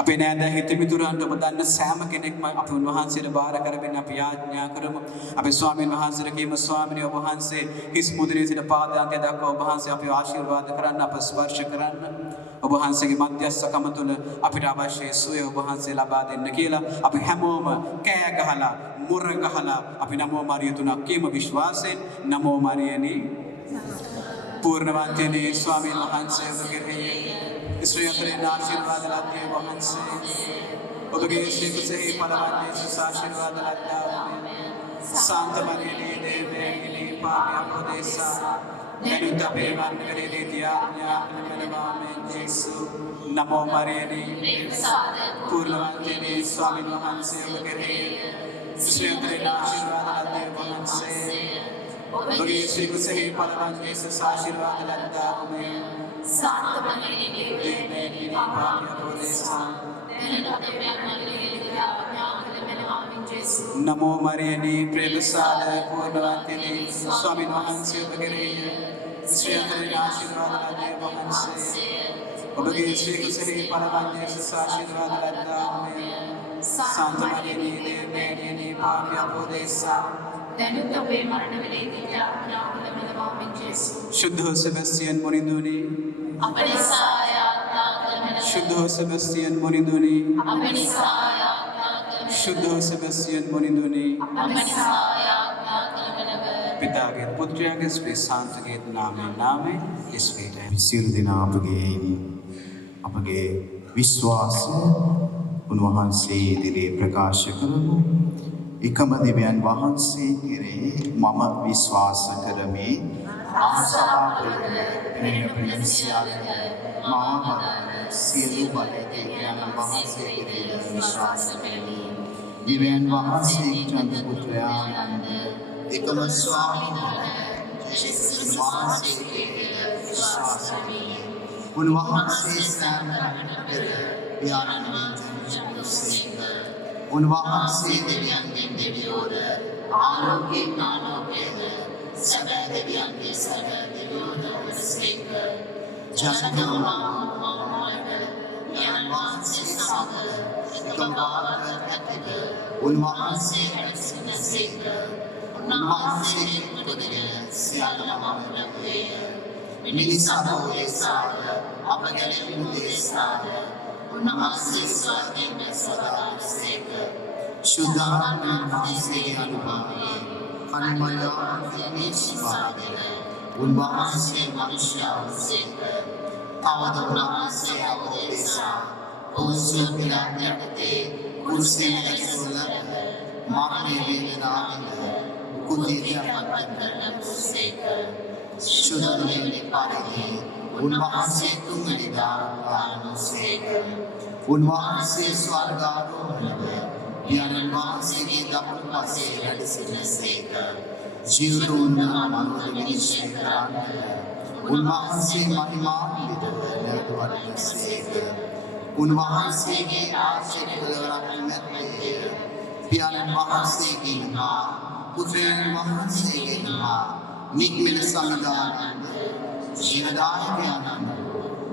අපේ නෑදෑ හිත මිතුරන්ට, ඔබ දන්න සෑම කෙනෙක්ම අපි උන්වහන්සේට බාර කරමින් අපි ආඥා කරමු. අපි ස්වාමීන් වහන්සේට කියමු, ස්වාමීනි ඔබ වහන්සේ හිස් මුදුනේ සිට පාදාන්තය දක්වා ඔබ වහන්සේ අපිව ආශිර්වාද කරන්න, අප ස්පර්ශ කරන්න. ඔබ වහන්සේගේ මධ්‍යස්ථකම තුළ අපිට අවශ්‍ය සුවය ඔබ වහන්සේ ලබා දෙන්න කියලා අපි හැමෝම කෑ ගහලා මුර ගහලා අපි නමෝ මරිය තුනක් කියම විශ්වාසයෙන් නමෝ මරියනි පූර්ණවන්තයනේ ස්වාමීන් වහන්සේ ඔබ කෙරෙහි ශ්‍රී අතරේ ආශිර්වාද ලද්දේ වහන්සේ ඔබගේ ශ්‍රී කුසෙහි පළවන්නේ සුසාශිර්වාද ලද්දා සාන්ත මරියනි දේවයනි පාපය අපෝදේසා දැනුත් අපේ වන්දනේ දිත්‍යාඥා නමනවාමෙන් ජේසු නමෝ මරියනි පූර්ණවන්තයනේ ස්වාමීන් වහන්සේ ඔබ කෙරෙහි ශ්‍රී අතරේ ආශිර්වාද ලද්දේ වහන්සේ ඔබගේ ශ්‍රී කුසෙහි පළවන්නේ සුසාශිර්වාද ලද්දා සාන්ත මරියනි දේවයනි පාපය අපෝදේසා नमो मरियनी प्रेमसाद पूर्णवंतिनी स्वामी वහන්සේ ඔබ කෙරෙහි ශ්‍රී අතරේ ආශිර්වාද ලද්දේ වහන්සේ ඔබගේ ශ්‍රී කුසෙහි පළවන්නේ සුසාශිර්වාද ලද්දා සාන්ත මරියනි දේවයනි පාපය අපෝදේසා දැනුත් අපේ මරණ වේලේදී යාඥා කළ මෙලවාමින් ජේසු शुद्ध सेबेस्टियन मुनिंदुनी अपने साया शुद्ध सेबेस्टियन मुनिंदुनी अपने साया शुद्ध सेबेस्टियन मुनिंदुनी अपने साया पिता के पुत्र के स्पे शांत के नामे इस पेट සියලු දෙනා අපගේ විශ්වාසය උන්වහන්සේ ඉදිරියේ ප්‍රකාශ කරමු. එකම දෙවියන් වහන්සේ කෙරෙහි මම විශ්වාස කරමි. ආසා කරන ප්‍රේමසියාද මාව සියලු බලයෙන් වහන්සේ කෙරෙහි විශ්වාස කරමි. දෙවියන් වහන්සේ චන්ද පුත්‍රයානන්ද එකම ස්වාමීන් වහන්සේ කෙරෙහි විශ්වාස කරමි. උන්වහන්සේ සෑම පෙර පියාණන් උන්වහන්සේ දෙවියන්ගෙන් දෙවියෝද ආලෝකයේද සැබෑ දෙවියන්ගේ සැබෑ දෙවියෝද වහන්සේක ජනකෝමාමෝමයද යන්වහන්සේ සමග එකපාරක ඇතිව උන්වහන්සේ ඇසිනසේක උන්වහන්සේ පුදුගෙන සියල්ලම ලැබුවේය මිනිසාෝදේශාද අපගැලෙමු දේශාද උන්වහන්සේ ස්වර්ගයෙන් සදාසේක සුදානන් වහන්සේගේ අනුභවයේ කනිමයාගේ නිශ්වාදයෙන් උන්වහන්සේ මනුෂ්‍යවසේක තවද උන්වහන්සේ අවදේශා පොසු පිළිගන්නටේ කුස්සේ ඇසුල මාර්ගයේ වේදනාවෙන් කුදීරපත් කරන සේක शुद्ध पारिधि उन्वහන්සේ තුන්වෙනිදා ආනසේක උන්වහන්සේ ස්වර්ගාරෝහණව පියාණන් වහන්සේගේ දකුණු පසේ වැඩ සිටිනසේක ජීවතුන් මනෝද විනිශ්චය කරන්නට උන්වහන්සේ මහිමාන්විත නැවත වඩිනසේක උන්වහන්සේගේ ආශිර්වාදවලක් මැත්තේ පියාණන් වහන්සේගේ හා පුත්‍රයන් වහන්සේගේ හා निकमिल संविधान जीवदायक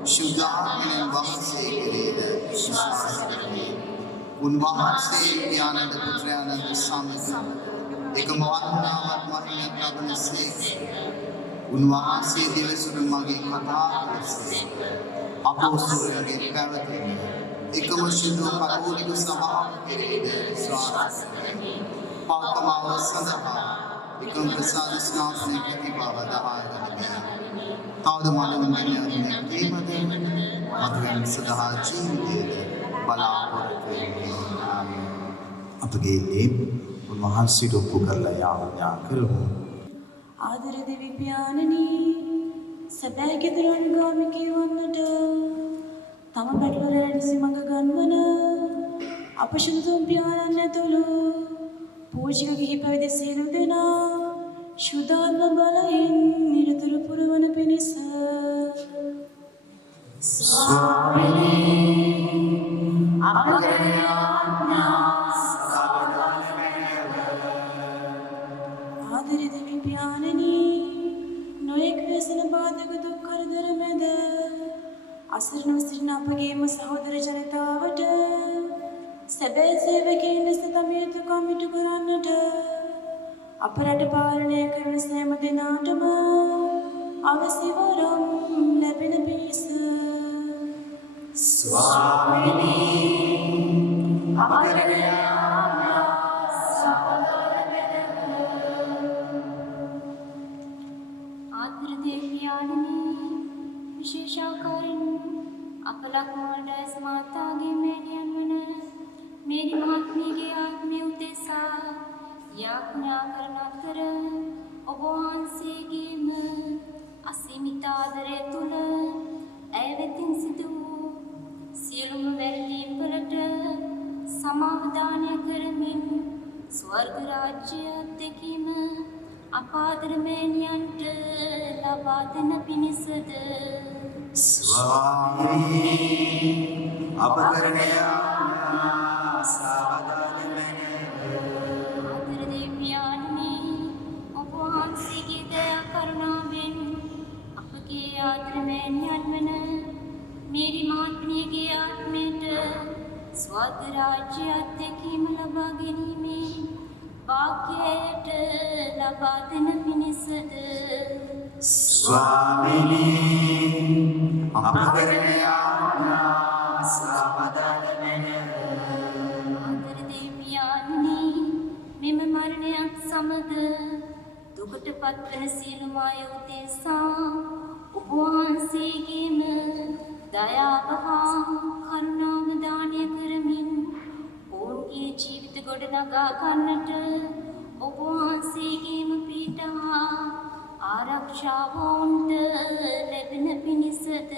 शुद्धात्मन वහන්සේ කෙරෙහිද විශ්වාස කරමි. උන්වහන්සේ ඥානද පුත්‍රයානන්ද සමග එකම වන්දනාවක් මහිමයක් ලබනසේක. උන්වහන්සේ දිවසුරු මගේ කතා කළසේක. අපොස්තලයන්ගේ පැවැතෙන එකම ශුද්ධ කතෝලික සභාව කෙරෙහිද විශ්වාස කරමි. පාපමාව සඳහා එකම ප්‍රසාද ස්නාපනය ප්‍රතිභාව දහායගනමි. තවද මනවන්ගෙන් කීමද මතුවෙන් සදහා ජීවිතයද බලාපොරොත්තු වෙමි. අපගේ ඒ උන්වහන්සේට ඔප්පු කරලා යාඥා කරමු. ආදර දෙවි පියාණනි සදා ගෙදරන් ගාමිකී වන්නට තම පැටලුර නිසිමඟ ගන්වන අපශුද්ධ පියාණන් ඇතුළු පූජික ගිහි පැවිදි සියලු දෙනා ශුද්ධාත්ම බලයෙන් නිරතුරු පුරවන පිණිස ස්වාමිනේ අපගේ ආඥා ආදරේ දෙවි පියාණනි නොයෙක් ව්‍යසන බාධක දුක් කරදර මැද අසරණව සිටින අපගේම සහෝදර ජනතාවට සැබෑ සේවකයන් ලෙස තම යුතුකම් ඉටු කරන්නට අප රට පාලනය කරන සෑම දෙනාටම අවසි වරම් ලැබෙන පිණිස ආදරදේවියාණනි විශේෂාකාරයෙන් අප ලක්මාල් ඩයස් මාතාගේ මෑණියන් වන මේරි මහත්මියගේ ආත්මය උදෙසා යාඥා කරන අතර ඔබ වහන්සේගේම අසීමිත ආදරය තුල ඇය වෙතින් සිදු වූ සියලුම වැරදීම් වලට සමාදානය කරමින් ස්වර්ග රාජ්‍ය අත්දැකීම අපාදර මෑණියන්ට ලබා දෙන පිණිසද ස්වාමී අප කරන ආදර දෙවියන්නි ඔබ වහන්සේගේ දයා කරුණාවෙන් අපගේ ආදර මෑණියන් වන මේරි මහත්මියගේ ආත්මයට ස්වර්ග රාජ්‍ය අත්දැකීම ලබා ගැනීමේ වාක්‍යයට ලබා දෙන පිණිසද ස්වාමිනී අප කරන ආදර දෙවියන්නි මෙම මරණයත් සමග දුකට පත්වන සියලුම අය උදෙසා ඔබ වහන්සේගේම දයාව හා කරුණාව දානය කරමින් ඔවුන්ගේ ජීවිත ගොඩනගා ගන්නට ඔබ වහන්සේගේම පීඨ හා ආරක්ෂාව ඔවුන්ට ලැබෙන පිණිසද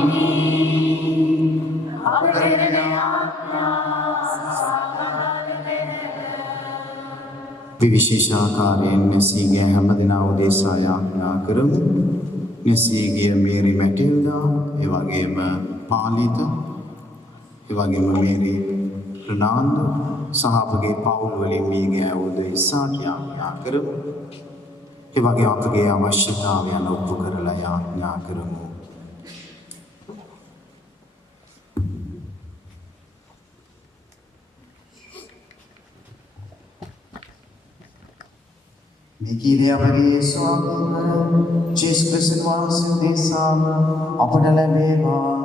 ස්වාමිනී අප කරන විශේෂාකාරයෙන් නැසීගේ හැම දෙනා උදෙසා යාඥා කරමු. නැසීගේ මේරි මැටිල්ඩා, ඒ වගේම පාලිත, ඒ වගේම මේරි රොනාල්ඩ් සහ අපගේ පවුල් වලින් මේ ගෑවුද ඉස්සාට යාඥා කරමු. ඒ වගේ අපගේ අවශ්‍යතාවයන් ඔප්පු කරලා යාඥා කරමු. Nikile apage Swami Jesus Christ වහන්සේ උදෙසාම අපට ලැබේවා.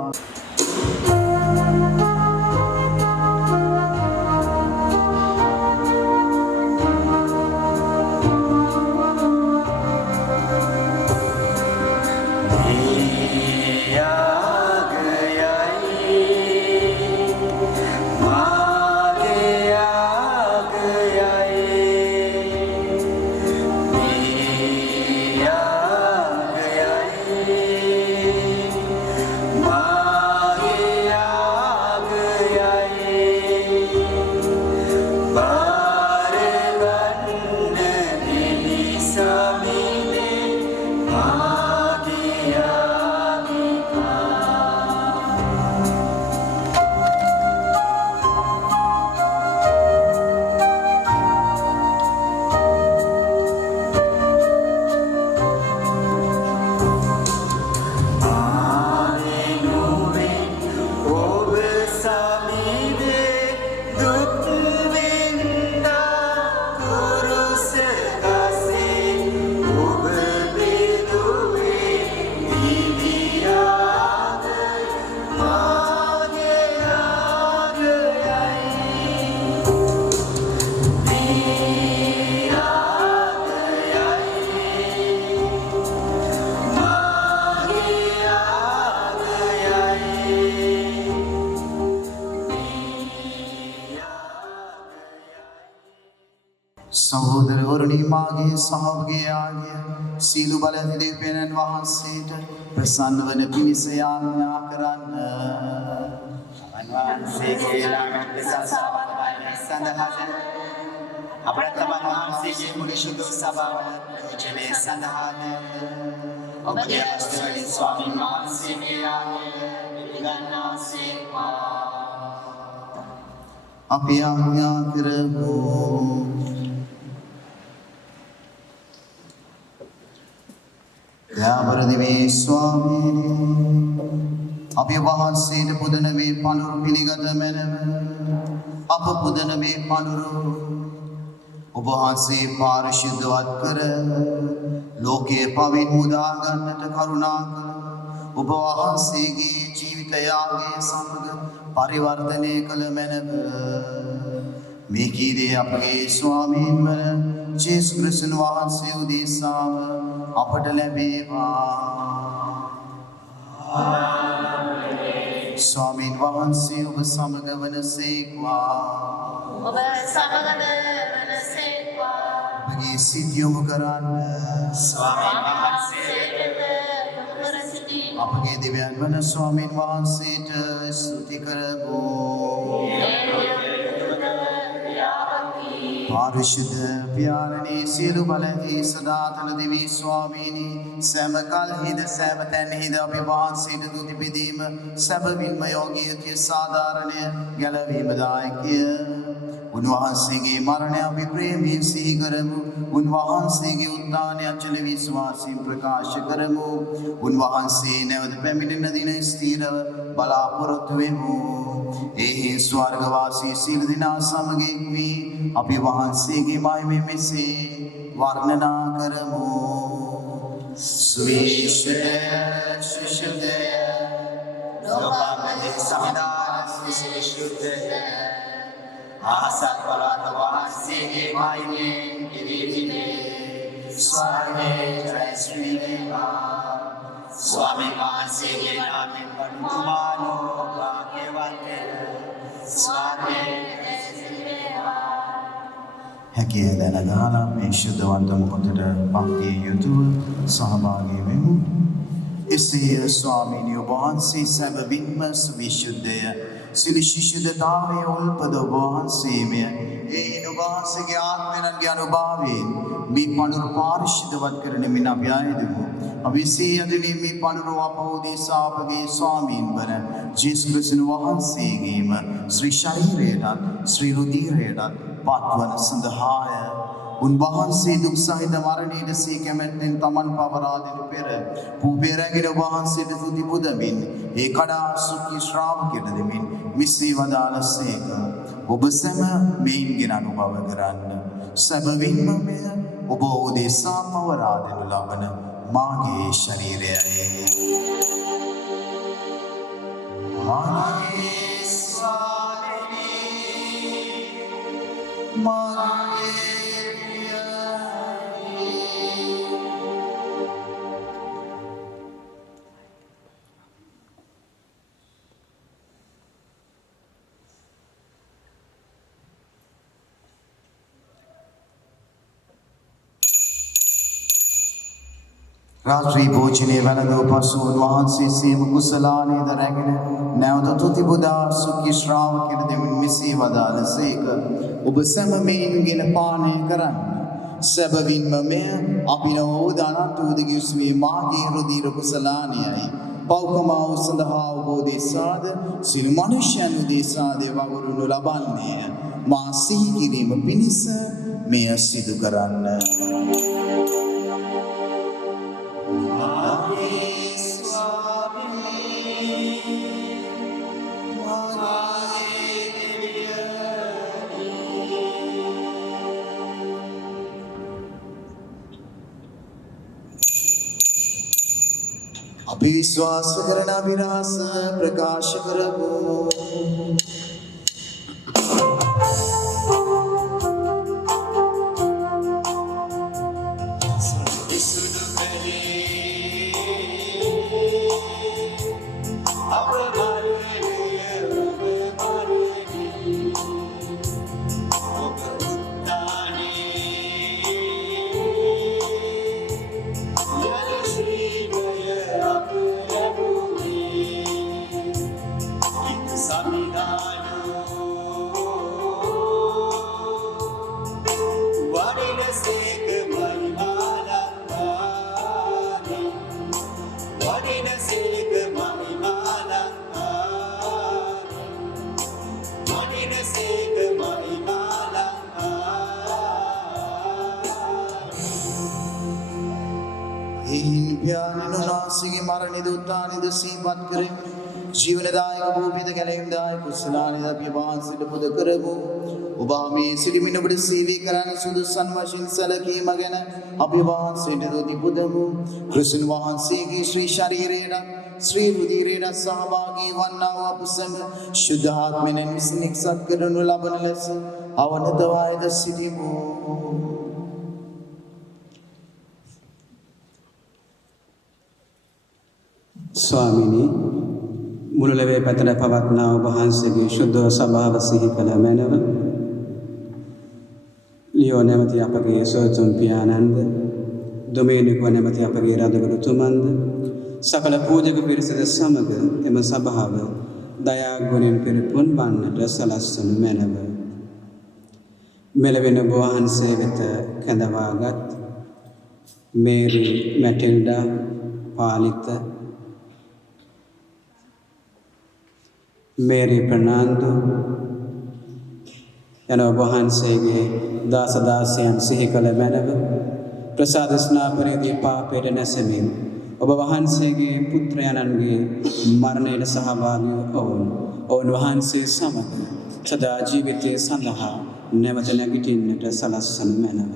සහෝදරවරුනි මාගේ සහවගේ ආගය සීලු බල දෙවියන් වහන්සේට ප්‍රසන්න වන පිණිස යාඥා කරන්න. වහන්සේගේ ළඟට සසාවන සඳහන් අපට වහන්සේගේ මුළු සුදු සභාව ජීවේ සඳහන් ඔබගේ අස්තවලින් ස්වාමීන් වහන්සේගේ ආගය පිළිගන්නාසේකවා. අපි යාඥා කරමු. යාවරදිවේ ස්වාමීනි අපි වහන්සේට පුදන මේ පඳුරු පිළිගත මැනව. අප පුදන මේ පඳුරු ඔබ වහන්සේ පාරිශුද්ධවත් කර ලෝකයේ පවෙන් මුදා ගන්නට කරුණා කර ඔබ වහන්සේගේ ජීවිතයාගේ සමග පරිවර්තනය කළ මැනව මේ කීදේ අපගේ ස්වාමීන් වන ජේසුස් ක්‍රිස්තුන් වහන්සේ උදෙසාම අපට ලැබේවා. ස්වාමීන් වහන්සේ ඔබ සමග වනසේක්වා. ඔබ සමගද වනසේක්වා. ඔබගේ සිත යොමු කරන්න. ස්වාමීන් වහන්සේට කර සිටින්. අපගේ දෙවියන් වන ස්වාමීන් වහන්සේට ස්තුති කරමු. පාරිශුද්ධ පියාණනි සියලු බලයේ සදාතන දෙවි ස්වාමීනි සෑම කල්හිද සෑම තැන්හිද අපි වහන්සේට දුති බෙදීම සැබවින්ම යෝග්‍ය සාධාරණය ගැලවීමදායකය. උන්වහන්සේගේ මරණය අපි ප්‍රේමයෙන් සිහි කරමු. උන්වහන්සේගේ උත්ථානය අචල විශ්වාසයෙන් ප්‍රකාශ කරමු. උන්වහන්සේ නැවත පැමිණෙන දින ස්ථිරව බලාපොරොත්තු වෙමු. එහි ස්වර්ගවාසී සියලු දෙනා සමග එක් වී අපි වහන්සේගේ මහිමය මෙසේ වර්ණනා කරමු. සුවිශේෂය ලෝකමය සමදාන සුවිශේෂය ආසත් බලවත් වහන්සේගේ මහිමයෙන් කිරීමේ ස්වර්ගයේ ජයශ්‍රී වේවා. ස්වාමීන් වහන්සේගේ නාමයෙන් වන්දනානෝ භාග්‍යවත් ස්වාමීන් හැකිය දැනගාලා මේ ශුද්ධවන්ත මොහොතට භක්තිය යුතුව සහභාගී වෙමු. එසේ ස්වාමීනි ඔබ වහන්සේ සැබවින්ම විශුද්ධය සිල් ශිෂ්‍යතාවයේ උල්පද ඔබ වහන්සේමය. ඒ ඔබ වහන්සේගේ ආත්මයන්ගේ අනුභවයෙන් මේ පඬුරු පාරිශුද්ධවත් කරන මින අපි ආයදමු. අවිසේ යදිනේ මේ පඬුරු අපෝදේශා අපගේ ස්වාමීන් වන ජේසුස් ක්‍රිස්තුන් වහන්සේගේම ශ්‍රී ශරීරයටත් ශ්‍රී රුධිරයටත් පත්වන සඳහාය. උන්වහන්සේ දුක් සහිත මරණයට සී කැමැත්තෙන් තමන් පවරා දෙනු පෙර පූපේරැගෙන වහන්සේට තුති පුදමින් ඒ කඩා සුඛී ශ්‍රාවකයට දෙමින් මිසී වදාළසේක. ඔබ සැම මෙයින්ගෙන අනුභව කරන්න. සැබවින්ම මෙය ඔබ උදෙසා පවරා දෙනු ලබන මාගේ ශරීරයයි. මාගේ ස්වාමී මාගේ රාත්‍රී භෝජනයේ වැළඳ පසු උන්වහන්සේ සියලු කුසලානේද රැගෙන නැවත තුති පුදා සුඛී ශ්‍රාවකයන්ට දෙමින් මෙසේ වදාළසේක. ඔබ සැම මෙයින්ගෙන පානය කරන්න. සැබවින්ම මෙය අභිනව දානත් උදගිස්මේ මාගේ රුධිර කුසලානයයි. පෞකමාව සඳහා ඔබ උදෙසාද සියලු මනුෂ්‍යයන් උදෙසාද වගුරුනු ලබන්නේය. මා සිහි කිරීම පිණිස මෙය සිදු කරන්න. අපි විශ්වාස කරන අභිරහස ප්‍රකාශ කරමු. මරණිද උත්ථානද සිහිපත් කරමු. ජීවනදායක භූමිද ගැලවීමදායක කුසලානිද අපි වහන්සේට පුද කරමු. ඔබ මේ සිරිමින ඔබට සේවය කරන්න සුදුසන් වශයෙන් සැලකීම ගැන අපි වහන්සේට දොති පුදමු. ක්‍රිස්තුන් වහන්සේගේ ශ්‍රී ශරීරයට ශ්‍රී රුධිරයට සහභාගී වන්නා වූ අප සැම ශුද්ධ ආත්මයෙන් විසින් එක්සත් කරනු ලබන ලෙස අවනතවායද සිටිමු. ස්වාමිනී මුළුලවේ පැතල පවත්නා ඔබ වහන්සේගේ ශුද්ධ සභාව සිහි කළ මැනව ලියෝ නැමැති අපගේ සෝතුම් පියාණන්ද දොමේනිකෝ නැමැති අපගේ රදගුරුතුමන්ද සකල පූජක පිරිසද සමග එම සභාව දයා ගුණෙන් පිරිපුන් වන්නට සලස්වනු මැනව. මෙලවෙන ඔබ වහන්සේ වෙත කැඳවාගත් Mary Matilda Palitha Mary Fernando යන ඔබ වහන්සේගේ දාසදාසයන් සිහි කළ මැනව ප්‍රසාද ස්නාපනයේදී පාපයට නැසෙමින් ඔබ වහන්සේගේ පුත්‍රයන්න්ගේ මරණයට සහභාගී ඔවුන් වහන්සේ සමග සදා ජීවිතයේ සඳහා නැවත නැගිටින්නට සලස්වනු මැනව.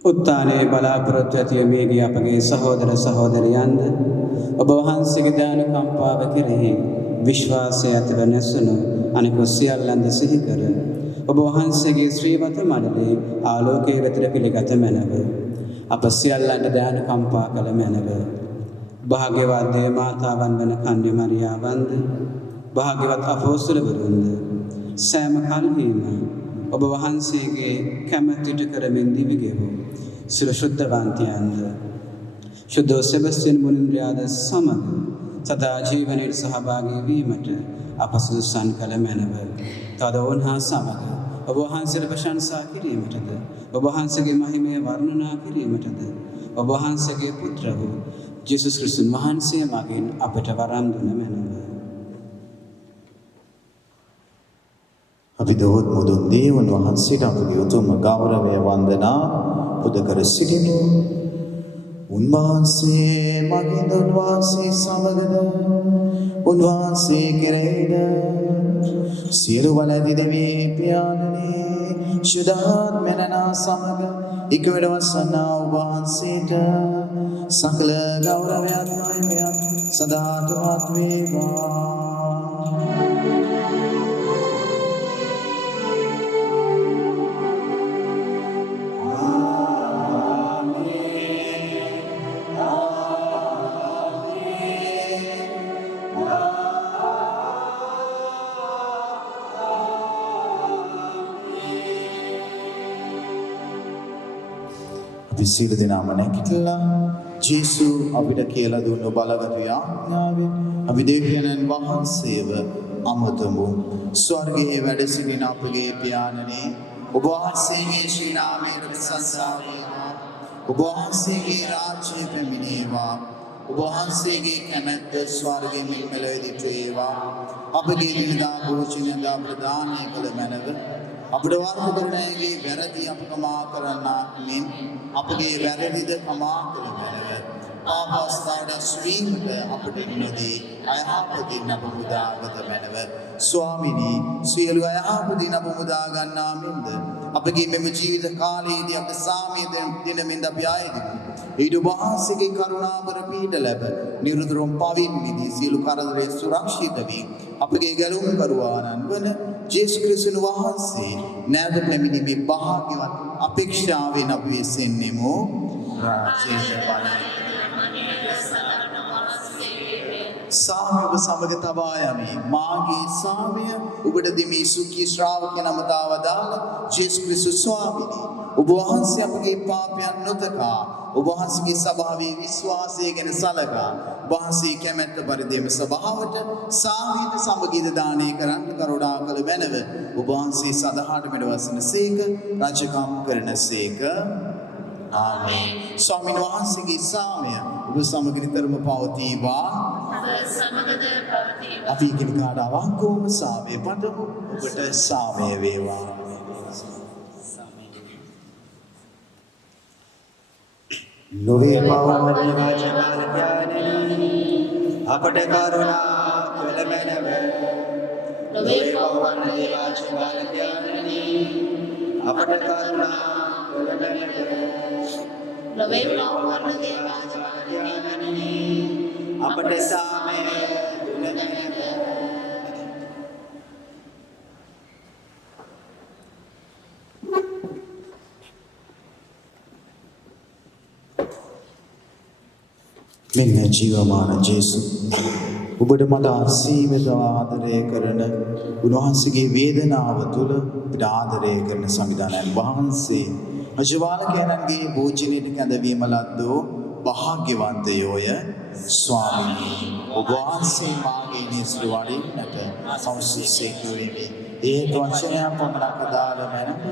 උත්තානයේ බලාපොරොත්තු ඇතිව මියගිය අපගේ සහෝදර සහෝදරියන්ද ඔබ වහන්සේගේ දානකම්පාව කෙරෙහි විශ්වාසය ඇතිව නැසුණු අනෙකුත් සියල්ලන්ද සිහි කර ඔබ වහන්සේගේ ශ්‍රීවත මඩලේ ආලෝකයේ වෙතට පිළිගත මැනව. අප සියල්ලන්ට දානකම්පා කළ මැනව. භාග්‍යවත් දේ මාතාවන් වන කන්‍ය මරියාවන්ද භාග්‍යවත් අපොස්තලවරුන්ද සෑම කල්හිම ඔබ වහන්සේගේ කැමැතිට කරමින් දිවිගෙවූ සිර ශුද්ධවන්තයන්ද ශුද්ධ සෙබස්තියන් මුනින්ද්‍රයාද සමග සදා ජීවනයේ සහභාගී වීමට අප සුදුසන් කළ මැනව. තද ඔවුන්හා සමග ඔබ වහන්සේට ප්‍රශංසා කිරීමටද ඔබ වහන්සේගේ මහිමය වර්ණනා කිරීමටද ඔබ වහන්සේගේ පුත්‍ර වූ ජේසුස් ක්‍රිස්තුන් වහන්සේ මගින් අපට වරම් දුන මැනව. අපි දොහොත් මුදුන් දේවන් වහන්සේට අපගේ උතුම් ගෞරවය වන්දනා පුද කර සිටිමු. උන්වහන්සේ මගින් උන්වහන්සේ සමගද උන්වහන්සේ කෙරෙහිද සියලු බලැති දෙවියන් පියාණනි ශුද්ධාත්මයන්නා සමග එකවර වසනා වහන්සේට සකල ගෞරවයත් මහිමයත් සදාටමත් වේවා. අපි සියලු දෙනාම නැගිටලා ජේසු අපිට කියලා දුන්න බලගත් යාඥාවෙන් අපි දෙවියන්න් වහන්සේව අමතමු. ස්වර්ගයේ වැඩ සිටින අපගේ පියාණනි ඔබ වහන්සේගේ ශ්‍රී නාමයෙන් ප්‍රශංසා වේවා. ඔබ වහන්සේගේ රාජ්‍යය පැමිණේවා. ඔබ වහන්සේගේ කැමැත්ත ස්වර්ගයේ මෙලෙවදී වේවා. අපගේ දිනදා භෝජනය ප්‍රදානය කළ මැනව අපට වර්ධ කරණයගේ වැරදි අප කමා කරන්නා මෙන් අපගේ වැරදිද කමා කළ මැනව පාපස්ථාවට ස්වීමට අපට නොදී අයහපතින් අප මුදාගත මැනව. ස්වාමිනී සියලු අයහපතින් අප මුදා ගන්නා මෙන්ද අපගේ මෙම ජීවිත කාලයේදී අප සාමය දෙනමින්ද අපි ආයදිමු. ඊට වහන්සේගේ කරුණාවර පීඩ ලැබ නිරුතුරුම් පවින් මිදී සියලු කරදරේ සුරක්ෂිත වී අපගේ ගැලුම් කරුවාණන් වන ජේසුස් ක්‍රිස්තුන් වහන්සේ නැවත පැමිණීමේ භාග්‍යවත් අපේක්ෂාවෙන් අපි වෙසෙන්නෙමු. සාමය ඔබ සමග තබා යමි. මාගේ සාමය ඔබට දෙමි. සුඛී ශ්‍රාවක නමතාව දාල ජේසුස් ක්‍රිස්තුස් ස්වාමීනි ඔබ වහන්සේ අපගේ පාපයන් නොතකා ඔබ වහන්සේගේ ස්වභාවයේ විශ්වාසය ගැන සලකා ඔබ වහන්සේ කැමැත්ත පරිදිම සභාවට සාමීත සමගිද දානය කරන්න කරුණා කළ මැනව ඔබ වහන්සේ සදහාට මෙඩවසන සේක රාජකම් කරන සේක. ආමේන්. ස්වාමීන් වහන්සේගේ සාමය ඔබ සමග නිතරම පවතිවා. අපි එකිනෙකාට අවංකවම සාමය පතමු. ඔබට සාමය වේවා. නොවේ පවන රාජකාරණී අපට කරුණා කළ මැනව ලොවේ පවවන දේවාච බාලකයන්නි අපට කරුණා කළ මැනව ලොවේ පවවන දේවාච බාලකයන්නි අපට සාමය දුන මැනව මෙන්න ජීවමාන ජේසු ඔබට මට අසීමිත ආදරය කරන උන්වහන්සේගේ වේදනාව තුළ ඔබට ආදරය කරන සංවිධානයන් වහන්සේ අජවාලකයන්ගේ භෝජනයට කැඳවීම ලද්දෝ භාග්‍යවන්තයෝය ස්වාමීනි ඔබ වහන්සේ මාගේ නිස්රු වඩින්නට සෞසුසේක වෙමි ඒ වචනය පමණක් දාල මැනව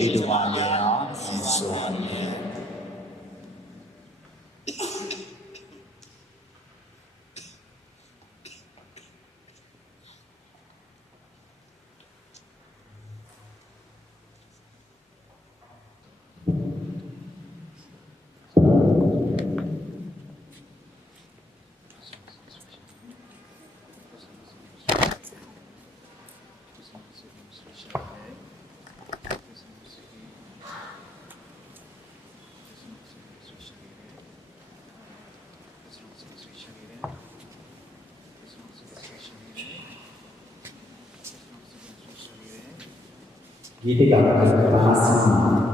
ඉදුමාගේ ආත්මය සෝවන්නේ ගීත ගායනා කරන ආසන්න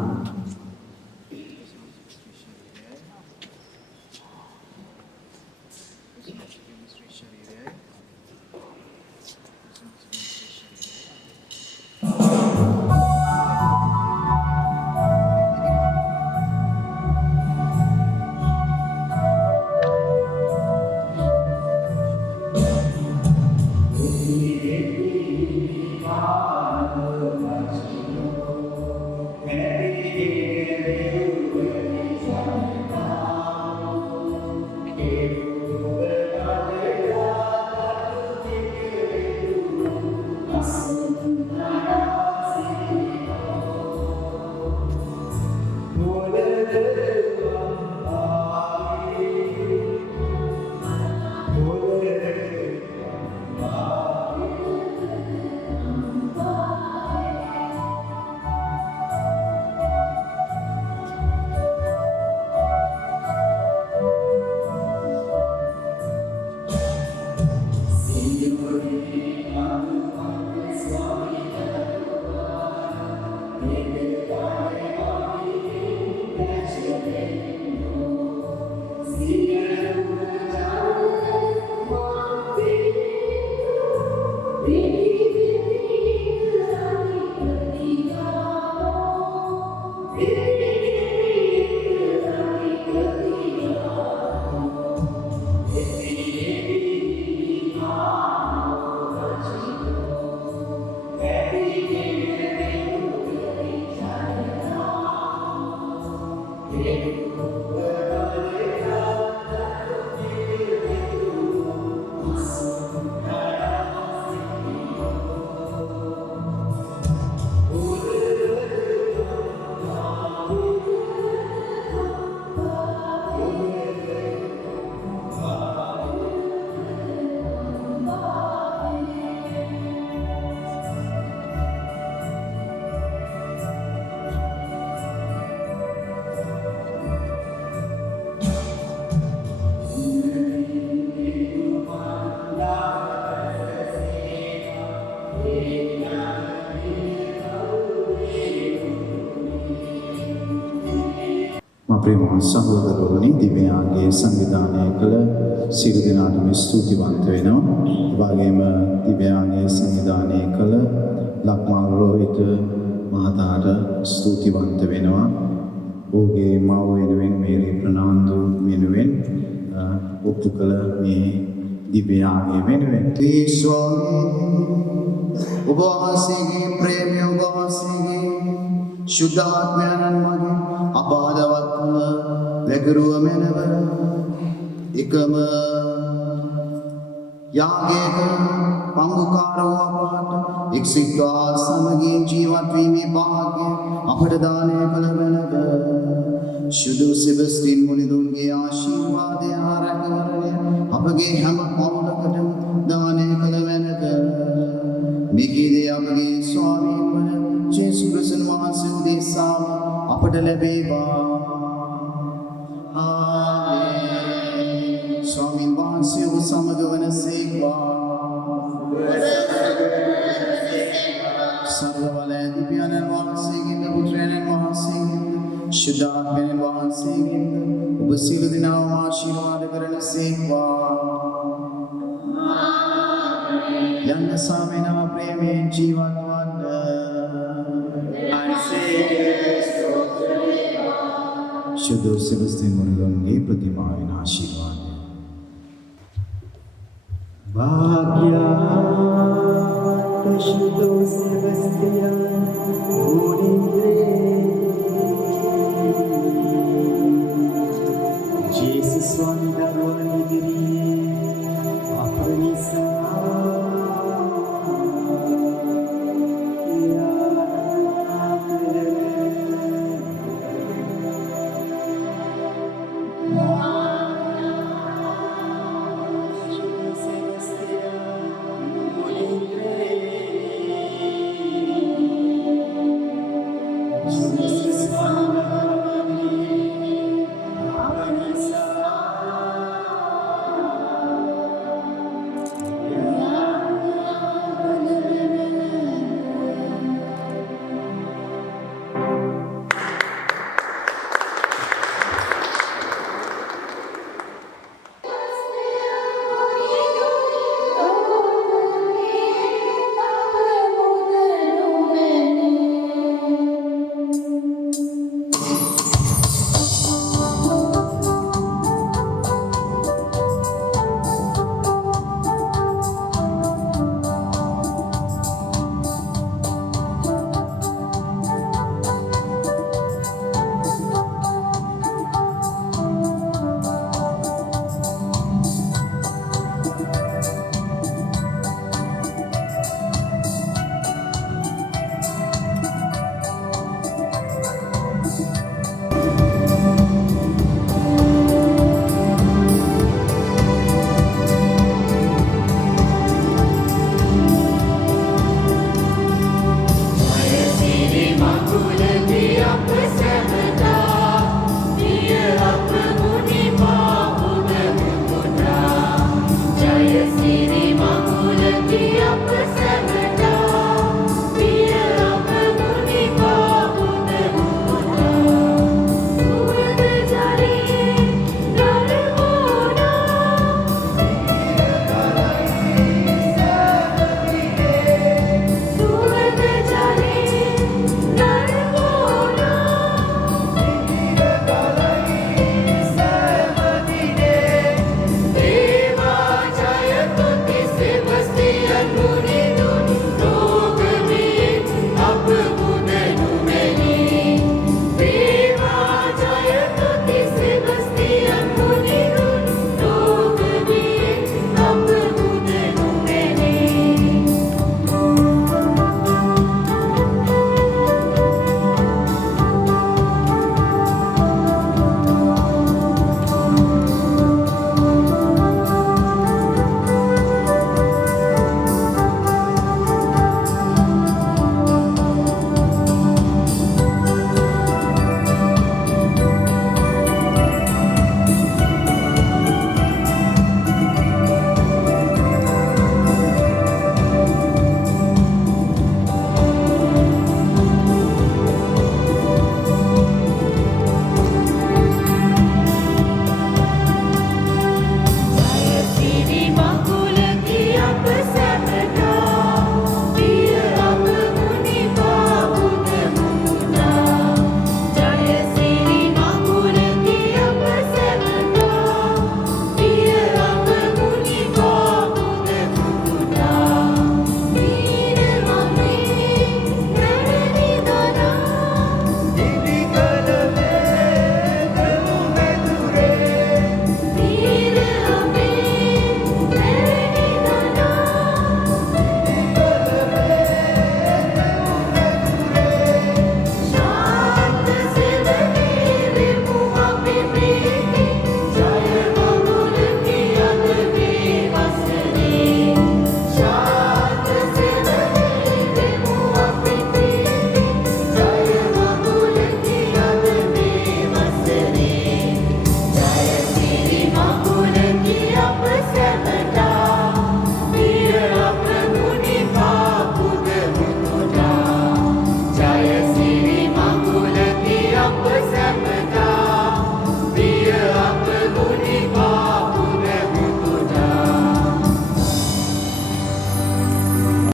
ප්‍රේමවත් සහෝදරවරුනි දිව්‍යාංගයේ සංවිධානය කළ සියලු දෙනාටම ස්තුතිවන්ත වෙනවා. ඒ වගේම දිව්‍යාංගයේ සංවිධානය කළ ලක්මාල් රෝහිත මහතාට ස්තුතිවන්ත වෙනවා. ඔහුගේ මව වෙනුවෙන් මේරි ප්‍රනාන්දු වෙනුවෙන් ඔප්පු කළ මේ දිව්‍යාංගය වෙනුවෙන් ඒ ස්වාමී ඔබ වහන්සේගේ ප්‍රේමය ඔබ වහන්සේගේ ශුද්ධාත්මයන් මගින් අපාදවත් වන වැගරුව මැනව එකම යාගයක පංගුකාරව අපට එක්සිත්වා සමගින් ජීවත් වීමේ භාග්‍ය අපට දානය කළ මැනව ශුදු සෙබස්තින් මුනිදුන්ගේ ආශිර්වාදය ආරක්ෂණය අපගේ හැම පවුලකටම දානය කළ වැනද මේකේදී අපගේ ස්වාමීන් වන ජේසුස් ක්‍රිස්තුන් වහන්සේ උදෙසා අපට ලැබේවා. ආමේන්. ස්වාමීන් වහන්සේ ඔබ සමග වනසේක්වා. සර්වබලයන් පියාණන් වහන්සේගෙන් පුත්‍රයන් වහන්සේගෙන් ශුද්ධාත්මයන් වහන්සේගෙන් ඔබ සියලු දෙනාම ආශිර්වාද කරනසේක්වා. යන්න සාමිනා ප්‍රේමයෙන් ජීවත් වන්න. ශුද්ධ සෙබස්තින් මුනිදුන්ගේ ප්‍රතිමාවින් ආශිර්වාදය. Bhagya Shuddho Sebastian Munindre Jesus Swami Dharwani Diri Aparnisa මග